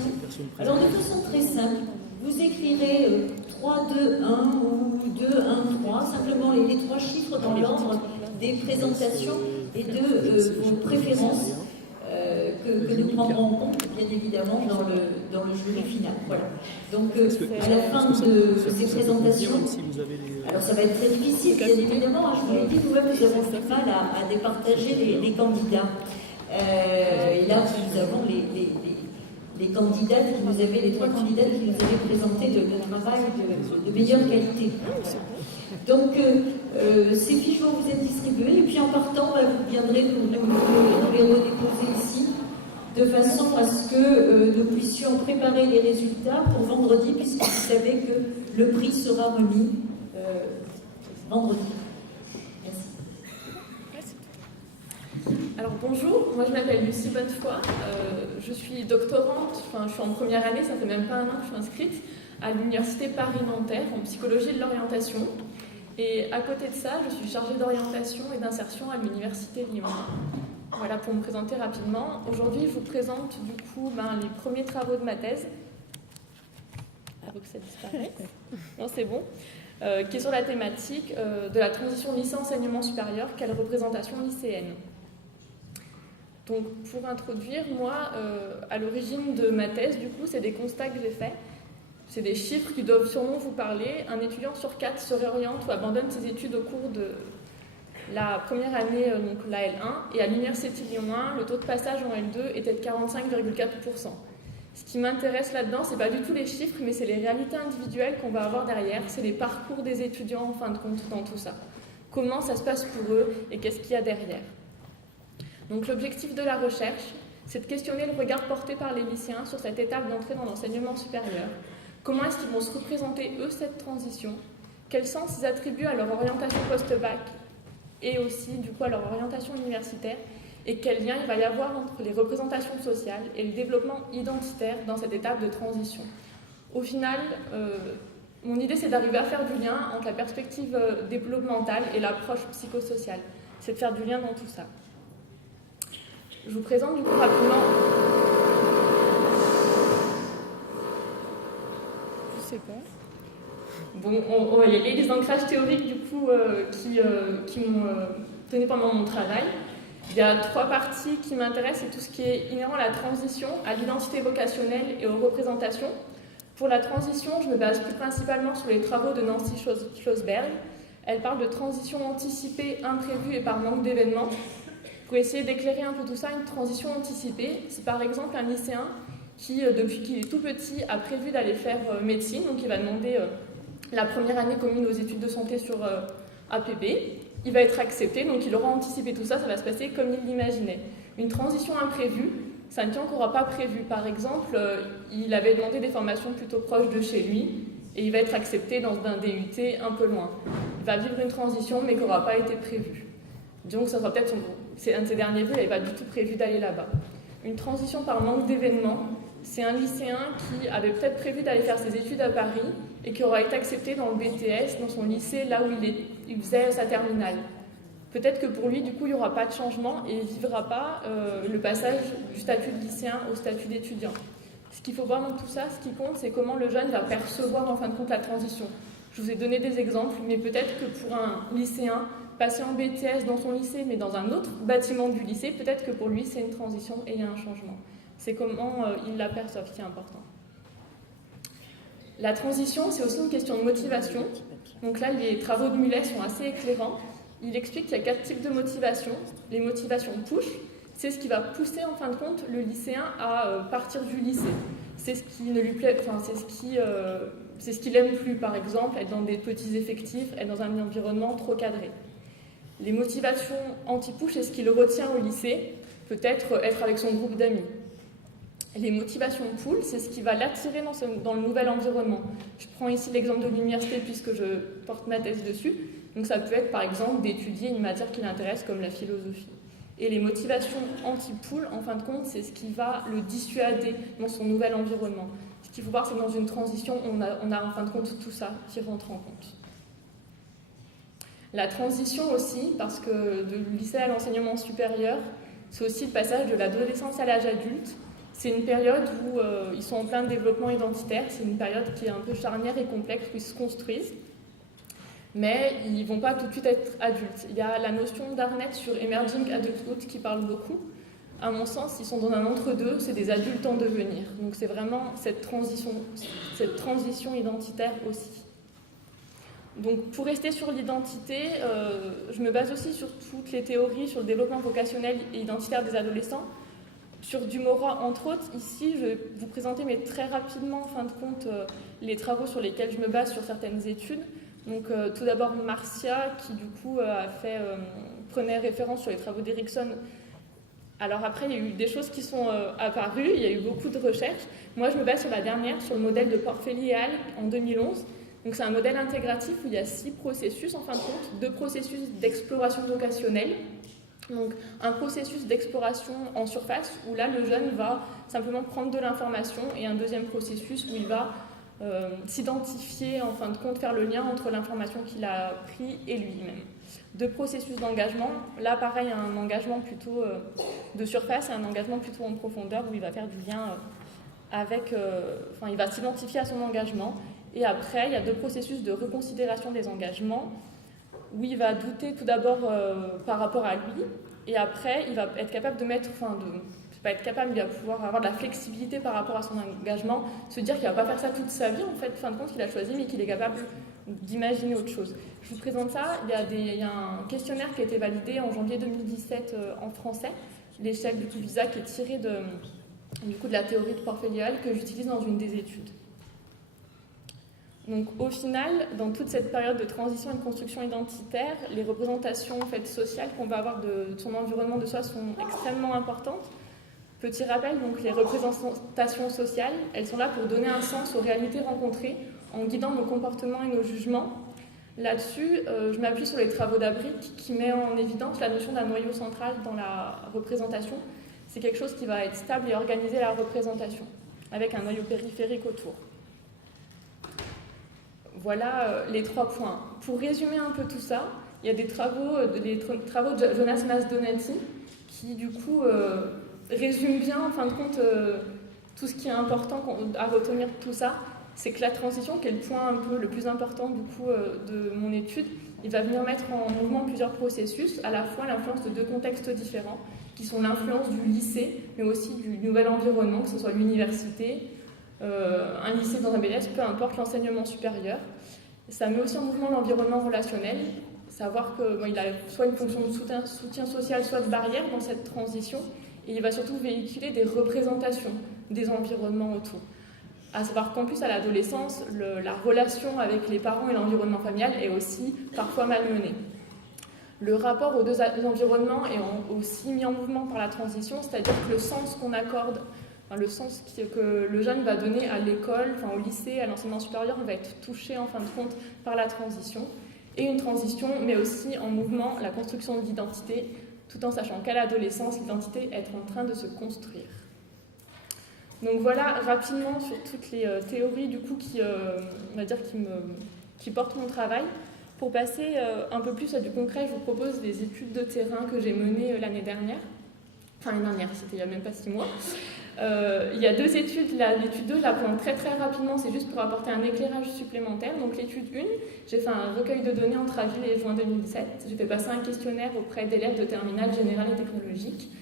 Alors de façon très simple, vous écrirez 3, 2, 1 ou 2, 1, 3, simplement les trois chiffres dans l'ordre des présentations et de vos préférences. Que nous prendrons en compte, bien évidemment, dans le jury final. Voilà. Donc, à la fin de ces présentations, alors ça va être très difficile, bien évidemment, je vous l'ai dit, nous-mêmes, nous avons fait mal à départager les candidats. Et là, nous avons les candidates qui nous avaient, les trois candidates qui nous avaient présenté de travail de meilleure qualité. Donc, ces fiches vont vous être distribuées, et puis en partant, vous viendrez nous les redéposer ici, de façon à ce que nous puissions préparer les résultats pour vendredi, puisque vous savez que le prix sera remis vendredi. Merci. Alors bonjour, moi je m'appelle Lucie Bonnefoy, je suis doctorante, je suis en première année, ça fait même pas un an que je suis inscrite à l'Université Paris-Nanterre en psychologie de l'orientation. Et à côté de ça, je suis chargée d'orientation et d'insertion à l'Université Lyon. Voilà, pour me présenter rapidement. Aujourd'hui, je vous présente du coup les premiers travaux de ma thèse. Faut que ça disparaisse. Non, c'est bon. Qui est sur la thématique de la transition lycée-enseignement supérieur, quelle représentation lycéenne. Donc, pour introduire, moi, à l'origine de ma thèse, du coup, c'est des constats que j'ai faits. C'est des chiffres qui doivent sûrement vous parler. Un étudiant sur 4 se réoriente ou abandonne ses études au cours de la première année, donc la L1, et à l'Université de Lyon 1, le taux de passage en L2 était de 45,4%. Ce qui m'intéresse là-dedans, c'est pas du tout les chiffres, mais c'est les réalités individuelles qu'on va avoir derrière, c'est les parcours des étudiants en fin de compte dans tout ça. Comment ça se passe pour eux et qu'est-ce qu'il y a derrière. Donc l'objectif de la recherche, c'est de questionner le regard porté par les lycéens sur cette étape d'entrée dans l'enseignement supérieur. Comment est-ce qu'ils vont se représenter, eux, cette transition? Quel sens ils attribuent à leur orientation post-bac et aussi, du coup, à leur orientation universitaire? Et quel lien il va y avoir entre les représentations sociales et le développement identitaire dans cette étape de transition? Au final, mon idée, c'est d'arriver à faire du lien entre la perspective développementale et l'approche psychosociale. C'est de faire du lien dans tout ça. Je vous présente du coup rapidement... Je sais pas. Bon, on va y aller. Les ancrages théoriques du coup qui m'ont tenu pendant mon travail. Il y a 3 parties qui m'intéressent, c'est tout ce qui est inhérent à la transition, à l'identité vocationnelle et aux représentations. Pour la transition, je me base plus principalement sur les travaux de Nancy Schlossberg. Elle parle de transition anticipée, imprévue et par manque d'événements. Pour essayer d'éclairer un peu tout ça, une transition anticipée, c'est par exemple un lycéen qui, depuis qu'il est tout petit, a prévu d'aller faire médecine, donc il va demander la première année commune aux études de santé sur APB. Il va être accepté, donc il aura anticipé tout ça, ça va se passer comme il l'imaginait. Une transition imprévue, ça ne tient qu'on n'aura pas prévu. Par exemple, il avait demandé des formations plutôt proches de chez lui, et il va être accepté dans un DUT un peu loin. Il va vivre une transition, mais qui n'aura pas été prévue. Donc ça sera peut-être c'est un de ses derniers vœux, il n'avait pas du tout prévu d'aller là-bas. Une transition par manque d'événements, c'est un lycéen qui avait peut-être prévu d'aller faire ses études à Paris et qui aura été accepté dans le BTS, dans son lycée, là où il faisait sa terminale. Peut-être que pour lui, du coup, il n'y aura pas de changement et il ne vivra pas le passage du statut de lycéen au statut d'étudiant. Ce qu'il faut voir dans tout ça, ce qui compte, c'est comment le jeune va percevoir en fin de compte la transition. Je vous ai donné des exemples, mais peut-être que pour un lycéen, passer en BTS dans son lycée, mais dans un autre bâtiment du lycée, peut-être que pour lui, c'est une transition et il y a un changement. C'est comment il l'aperçoit qui est important. La transition, c'est aussi une question de motivation. Donc là, les travaux de Mullet sont assez éclairants. Il explique qu'il y a 4 types de motivation. Les motivations push, c'est ce qui va pousser en fin de compte le lycéen à partir du lycée. C'est ce qui ne lui plaît, enfin c'est ce qu'il aime plus, par exemple, être dans des petits effectifs, être dans un environnement trop cadré. Les motivations anti-push, c'est ce qui le retient au lycée, peut-être être avec son groupe d'amis. Les motivations pull, c'est ce qui va l'attirer dans le nouvel environnement. Je prends ici l'exemple de l'université puisque je porte ma thèse dessus. Donc ça peut être par exemple d'étudier une matière qui l'intéresse comme la philosophie. Et les motivations anti-pull, en fin de compte, c'est ce qui va le dissuader dans son nouvel environnement. Ce qu'il faut voir, c'est que dans une transition, on a en fin de compte tout ça qui rentre en compte. La transition aussi, parce que de lycée à l'enseignement supérieur, c'est aussi le passage de l'adolescence à l'âge adulte. C'est une période où ils sont en plein développement identitaire, c'est une période qui est un peu charnière et complexe, où ils se construisent, mais ils ne vont pas tout de suite être adultes. Il y a la notion d'Arnett sur Emerging Adulthood qui parle beaucoup. À mon sens, ils sont dans un entre-deux, c'est des adultes en devenir. Donc c'est vraiment cette transition identitaire aussi. Donc pour rester sur l'identité, je me base aussi sur toutes les théories sur le développement vocationnel et identitaire des adolescents. Sur Dumora, entre autres, ici, je vais vous présenter, mais très rapidement, en fin de compte, les travaux sur lesquels je me base sur certaines études. Donc, tout d'abord, Marcia, qui, du coup, prenait référence sur les travaux d'Erikson. Alors après, il y a eu des choses qui sont apparues, il y a eu beaucoup de recherches. Moi, je me base sur la dernière, sur le modèle de Porfelli et Hall, en 2011. Donc, c'est un modèle intégratif où il y a 6 processus, en fin de compte, 2 processus d'exploration vocationnelle. Donc, un processus d'exploration en surface où là, le jeune va simplement prendre de l'information et un deuxième processus où il va s'identifier, en fin de compte, faire le lien entre l'information qu'il a pris et lui-même. 2 processus d'engagement. Là, pareil, un engagement plutôt de surface et un engagement plutôt en profondeur où il va faire du lien avec... il va s'identifier à son engagement. Et après, il y a 2 processus de reconsidération des engagements où il va douter tout d'abord par rapport à lui, et après, il va être capable de mettre, va être capable, il va pouvoir avoir de la flexibilité par rapport à son engagement, se dire qu'il ne va pas faire ça toute sa vie, en fait, fin de compte, qu'il a choisi, mais qu'il est capable d'imaginer autre chose. Je vous présente ça. Il y a un questionnaire qui a été validé en janvier 2017 en français, l'échelle du coup visa, qui est tiré de la théorie de portfolio que j'utilise dans une des études. Donc au final, dans toute cette période de transition et de construction identitaire, les représentations en fait, sociales qu'on va avoir de son environnement de soi sont extrêmement importantes. Petit rappel, donc les représentations sociales, elles sont là pour donner un sens aux réalités rencontrées en guidant nos comportements et nos jugements. Là-dessus, je m'appuie sur les travaux d'Abric qui met en évidence la notion d'un noyau central dans la représentation. C'est quelque chose qui va être stable et organiser la représentation, avec un noyau périphérique autour. Voilà les 3 points. Pour résumer un peu tout ça, il y a des travaux de Jonas Masdonati qui, du coup, résument bien, en fin de compte, tout ce qui est important à retenir de tout ça. C'est que la transition, qui est le point un peu le plus important, du coup, de mon étude, il va venir mettre en mouvement plusieurs processus, à la fois l'influence de 2 contextes différents, qui sont l'influence du lycée, mais aussi du nouvel environnement, que ce soit l'université, un lycée dans un BTS, peu importe, l'enseignement supérieur. Ça met aussi en mouvement l'environnement relationnel, savoir qu'il a soit une fonction de soutien social, soit de barrière dans cette transition, et il va surtout véhiculer des représentations des environnements autour. À savoir qu'en plus, à l'adolescence, la relation avec les parents et l'environnement familial est aussi parfois malmenée. Le rapport aux 2 environnements est aussi mis en mouvement par la transition, c'est-à-dire que le sens qu'on accorde, le sens que le jeune va donner à l'école, au lycée, à l'enseignement supérieur, va être touché en fin de compte par la transition. Et une transition, mais aussi en mouvement la construction de l'identité, tout en sachant qu'à l'adolescence, l'identité est en train de se construire. Donc voilà rapidement sur toutes les théories du coup qui portent mon travail. Pour passer un peu plus à du concret, je vous propose des études de terrain que j'ai menées l'année dernière. Enfin l'année dernière, c'était il n'y a même pas 6 mois. Il y a 2 études, l'étude 2, je la prends très rapidement, c'est juste pour apporter un éclairage supplémentaire. Donc l'étude 1, j'ai fait un recueil de données entre avril et juin 2017. J'ai fait passer un questionnaire auprès d'élèves de terminale générale et technologique.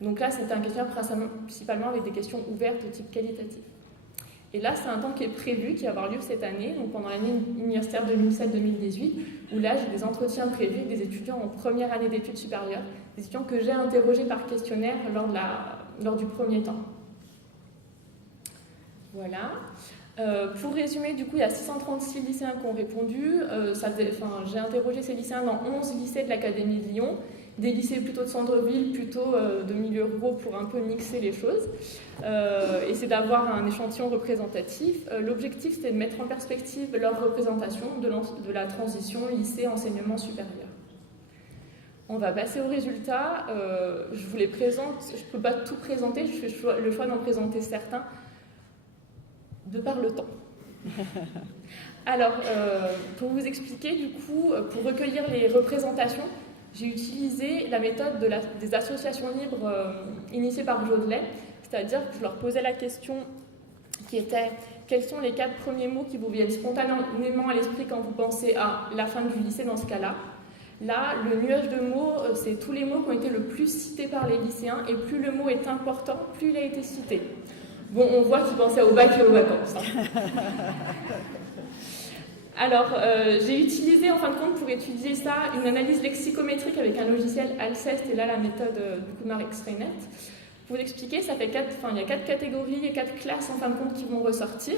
Donc là, c'était un questionnaire principalement avec des questions ouvertes de type qualitatif. Et là, c'est un temps qui est prévu, qui va avoir lieu cette année, donc pendant l'année universitaire 2017-2018, où là, j'ai des entretiens prévus avec des étudiants en première année d'études supérieures, des étudiants que j'ai interrogés par questionnaire lors du premier temps. Voilà. Pour résumer, du coup, il y a 636 lycéens qui ont répondu. J'ai interrogé ces lycéens dans 11 lycées de l'Académie de Lyon, des lycées plutôt de centre-ville, plutôt de milieux ruraux pour un peu mixer les choses. Et c'est d'avoir un échantillon représentatif. L'objectif, c'était de mettre en perspective leur représentation de la transition lycée-enseignement supérieur. On va passer aux résultats. Je vous les présente. Je ne peux pas tout présenter, je fais le choix d'en présenter certains de par le temps. Alors, pour vous expliquer, du coup, pour recueillir les représentations, j'ai utilisé la méthode des associations libres initiées par Jodelet, c'est-à-dire que je leur posais la question qui était « Quels sont les 4 premiers mots qui vous viennent spontanément à l'esprit quand vous pensez à la fin du lycée dans ce cas-là ?» Là, le nuage de mots, c'est tous les mots qui ont été le plus cités par les lycéens, et plus le mot est important, plus il a été cité. Bon, on voit qu'ils pensaient au bac et aux vacances. Alors, j'ai utilisé, en fin de compte, pour étudier ça, une analyse lexicométrique avec un logiciel Alceste, et là, la méthode du coup Marek Steinert. Pour vous expliquer, il y a 4 catégories et 4 classes, en fin de compte, qui vont ressortir.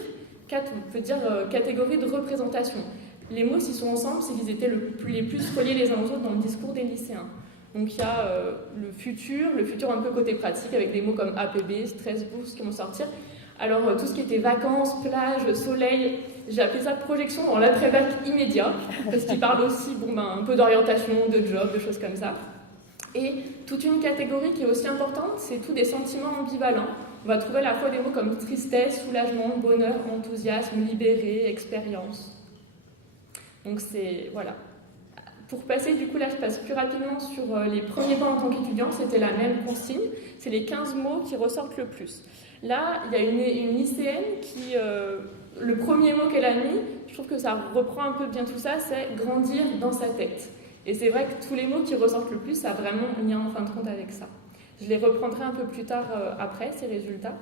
4, on peut dire, catégories de représentation. Les mots, s'ils sont ensemble, c'est qu'ils étaient les plus reliés les uns aux autres dans le discours des lycéens. Donc il y a le futur un peu côté pratique, avec des mots comme APB, stress boost qui vont sortir. Alors tout ce qui était vacances, plage, soleil, j'ai appelé ça projection dans l'après-bac immédiat, parce qu'il parle aussi un peu d'orientation, de job, de choses comme ça. Et toute une catégorie qui est aussi importante, c'est tous des sentiments ambivalents. On va trouver à la fois des mots comme tristesse, soulagement, bonheur, enthousiasme, libéré, expérience. Donc c'est... voilà. Pour passer, du coup, là, je passe plus rapidement sur les premiers pas en tant qu'étudiant. C'était la même consigne. C'est les 15 mots qui ressortent le plus. Là, il y a une lycéenne qui... le premier mot qu'elle a mis, je trouve que ça reprend un peu bien tout ça, c'est « grandir dans sa tête ». Et c'est vrai que tous les mots qui ressortent le plus, ça a vraiment un lien en fin de compte avec ça. Je les reprendrai un peu plus tard après, ces résultats.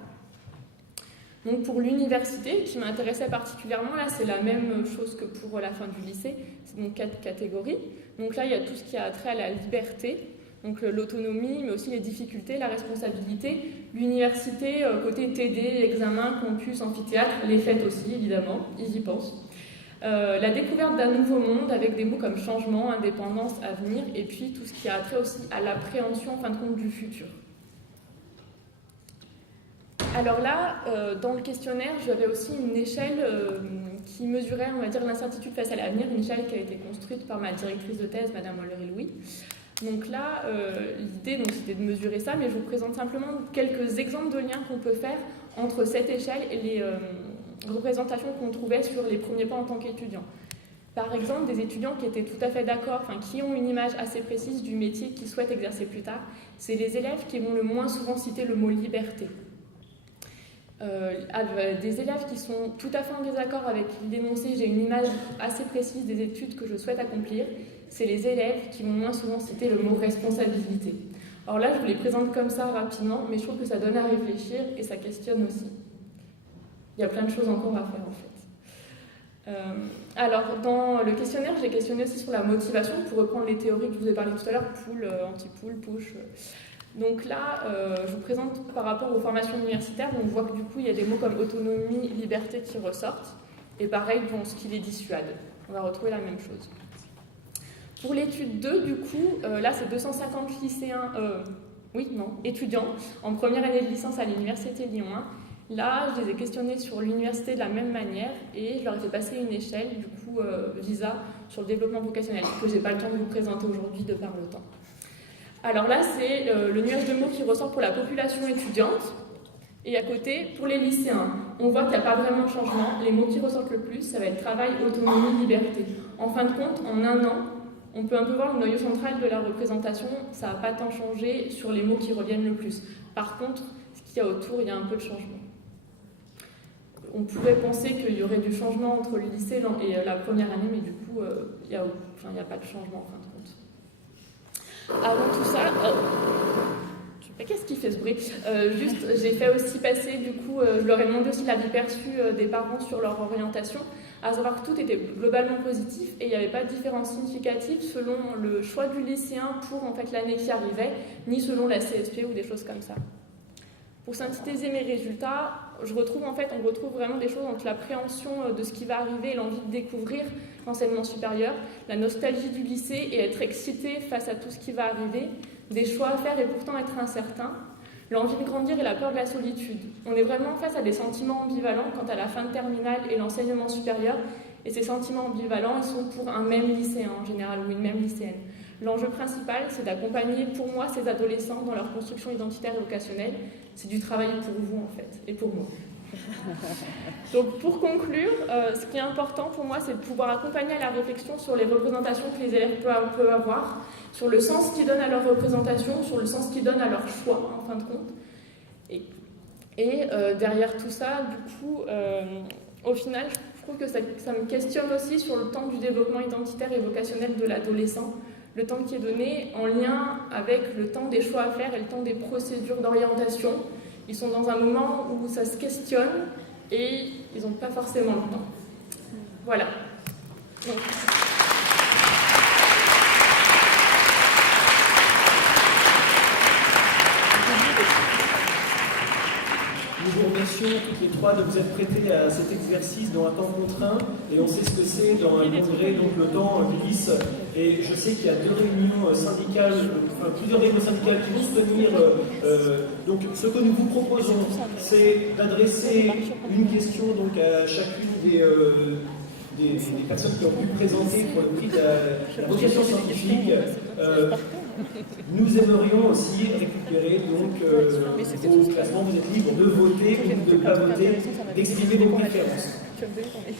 Donc pour l'université, qui m'intéressait particulièrement, là c'est la même chose que pour la fin du lycée, c'est donc 4 catégories. Donc là il y a tout ce qui a trait à la liberté, donc l'autonomie, mais aussi les difficultés, la responsabilité. L'université, côté TD, examen, campus, amphithéâtre, les fêtes aussi évidemment, ils y pensent. La découverte d'un nouveau monde avec des mots comme changement, indépendance, avenir, et puis tout ce qui a trait aussi à l'appréhension en fin de compte du futur. Alors là, dans le questionnaire, j'avais aussi une échelle qui mesurait, on va dire, l'incertitude face à l'avenir, une échelle qui a été construite par ma directrice de thèse, Madame Hollery-Louis. Donc là, l'idée c'était de mesurer ça, mais je vous présente simplement quelques exemples de liens qu'on peut faire entre cette échelle et les représentations qu'on trouvait sur les premiers pas en tant qu'étudiants. Par exemple, des étudiants qui étaient tout à fait d'accord, qui ont une image assez précise du métier qu'ils souhaitent exercer plus tard, c'est les élèves qui vont le moins souvent citer le mot liberté. Des élèves qui sont tout à fait en désaccord avec l'énoncé « j'ai une image assez précise des études que je souhaite accomplir », c'est les élèves qui vont moins souvent citer le mot « responsabilité ». Alors là, je vous les présente comme ça rapidement, mais je trouve que ça donne à réfléchir et ça questionne aussi. Il y a plein de choses encore à faire en fait. Alors, dans le questionnaire, j'ai questionné aussi sur la motivation, pour reprendre les théories que je vous ai parlé tout à l'heure, pull, anti-pull, push. Donc là, je vous présente par rapport aux formations universitaires, on voit que du coup, il y a des mots comme autonomie, liberté qui ressortent, et pareil, ce qui les dissuade. On va retrouver la même chose. Pour l'étude 2, du coup, là, c'est 250 étudiants en première année de licence à l'Université Lyon 1. Là, je les ai questionnés sur l'université de la même manière, et je leur ai fait passer une échelle, du coup, VISA, sur le développement vocationnel, que je n'ai pas le temps de vous présenter aujourd'hui de par le temps. Alors là, c'est le nuage de mots qui ressort pour la population étudiante. Et à côté, pour les lycéens, on voit qu'il n'y a pas vraiment de changement. Les mots qui ressortent le plus, ça va être travail, autonomie, liberté. En fin de compte, en un an, on peut un peu voir le noyau central de la représentation. Ça n'a pas tant changé sur les mots qui reviennent le plus. Par contre, ce qu'il y a autour, il y a un peu de changement. On pourrait penser qu'il y aurait du changement entre le lycée et la première année, mais du coup, il n'y a pas de changement en fin de compte. Avant tout ça, qu'est-ce qui fait ce bruit ? J'ai fait aussi passer, du coup, je leur ai demandé aussi l'avis perçu des parents sur leur orientation, à savoir que tout était globalement positif et il n'y avait pas de différence significative selon le choix du lycéen pour en fait, l'année qui arrivait, ni selon la CSP ou des choses comme ça. Pour synthétiser mes résultats, on retrouve vraiment des choses entre l'appréhension de ce qui va arriver et l'envie de découvrir l'enseignement supérieur, la nostalgie du lycée et être excité face à tout ce qui va arriver, des choix à faire et pourtant être incertain, l'envie de grandir et la peur de la solitude. On est vraiment face à des sentiments ambivalents quant à la fin de terminale et l'enseignement supérieur, et ces sentiments ambivalents, ils sont pour un même lycéen en général ou une même lycéenne. L'enjeu principal, c'est d'accompagner pour moi ces adolescents dans leur construction identitaire et vocationnelle. C'est du travail pour vous en fait, et pour moi. Donc pour conclure, ce qui est important pour moi, c'est de pouvoir accompagner à la réflexion sur les représentations que les élèves peuvent avoir, sur le sens qu'ils donnent à leur représentation, sur le sens qu'ils donnent à leur choix, en fin de compte. Et derrière tout ça, du coup, au final, je trouve que ça me questionne aussi sur le temps du développement identitaire et vocationnel de l'adolescent, le temps qui est donné en lien avec le temps des choix à faire et le temps des procédures d'orientation. Ils sont dans un moment où ça se questionne et ils n'ont pas forcément le temps. Voilà. Donc. Nous vous remercions toutes les trois de vous être prêtées à cet exercice dans un temps contraint, et on sait ce que c'est dans un congrès, donc le temps glisse, et je sais qu'il y a plusieurs réunions syndicales qui vont se tenir. Donc ce que nous vous proposons, c'est d'adresser une question donc, à chacune des personnes qui ont pu présenter pour le prix de la vocation scientifique. Nous aimerions aussi récupérer donc, vos classements. Vous êtes libres de voter ou de ne pas voter, d'exprimer vos préférences.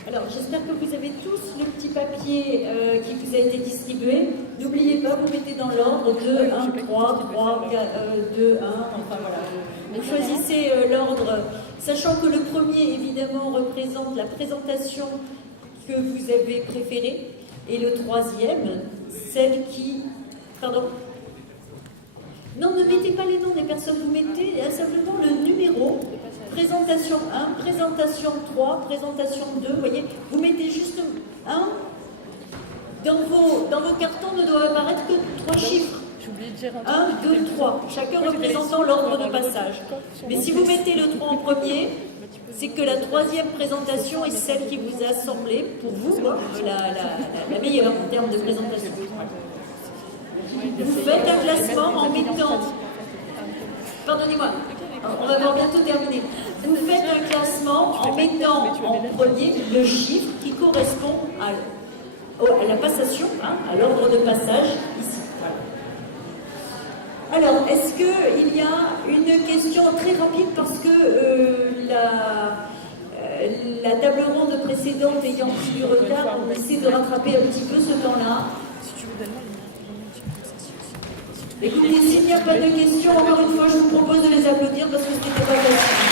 Alors, j'espère que vous avez tous le petit papier qui vous a été distribué. N'oubliez pas, vous mettez dans l'ordre 2, 1, 3, 3, 2, 1, enfin voilà. Vous choisissez l'ordre, sachant que le premier, évidemment, représente la présentation que vous avez préférée, et le troisième, celle qui... Pardon ? Non, ne mettez pas les noms des personnes, vous mettez simplement le numéro. Présentation 1, présentation 3, présentation 2, vous voyez, vous mettez juste 1. Dans vos cartons ne doivent apparaître que 3 chiffres. 1, 2, 3, chacun représentant l'ordre de passage. Mais si vous mettez le 3 en premier, c'est que la troisième présentation est celle qui vous a semblé, pour vous, la meilleure en termes de présentation. Vous faites un classement en mettant... Pardonnez-moi, on va avoir bientôt terminé. Vous faites un classement en mettant en premier le chiffre qui correspond à la passation, à l'ordre de passage ici. Voilà. Alors, est-ce qu'il y a une question très rapide parce que la table ronde précédente ayant pris du retard, on essaie de rattraper un petit peu ce temps-là. Écoutez, s'il n'y a pas de questions, encore une fois, je vous propose de les applaudir parce que ce n'était pas facile.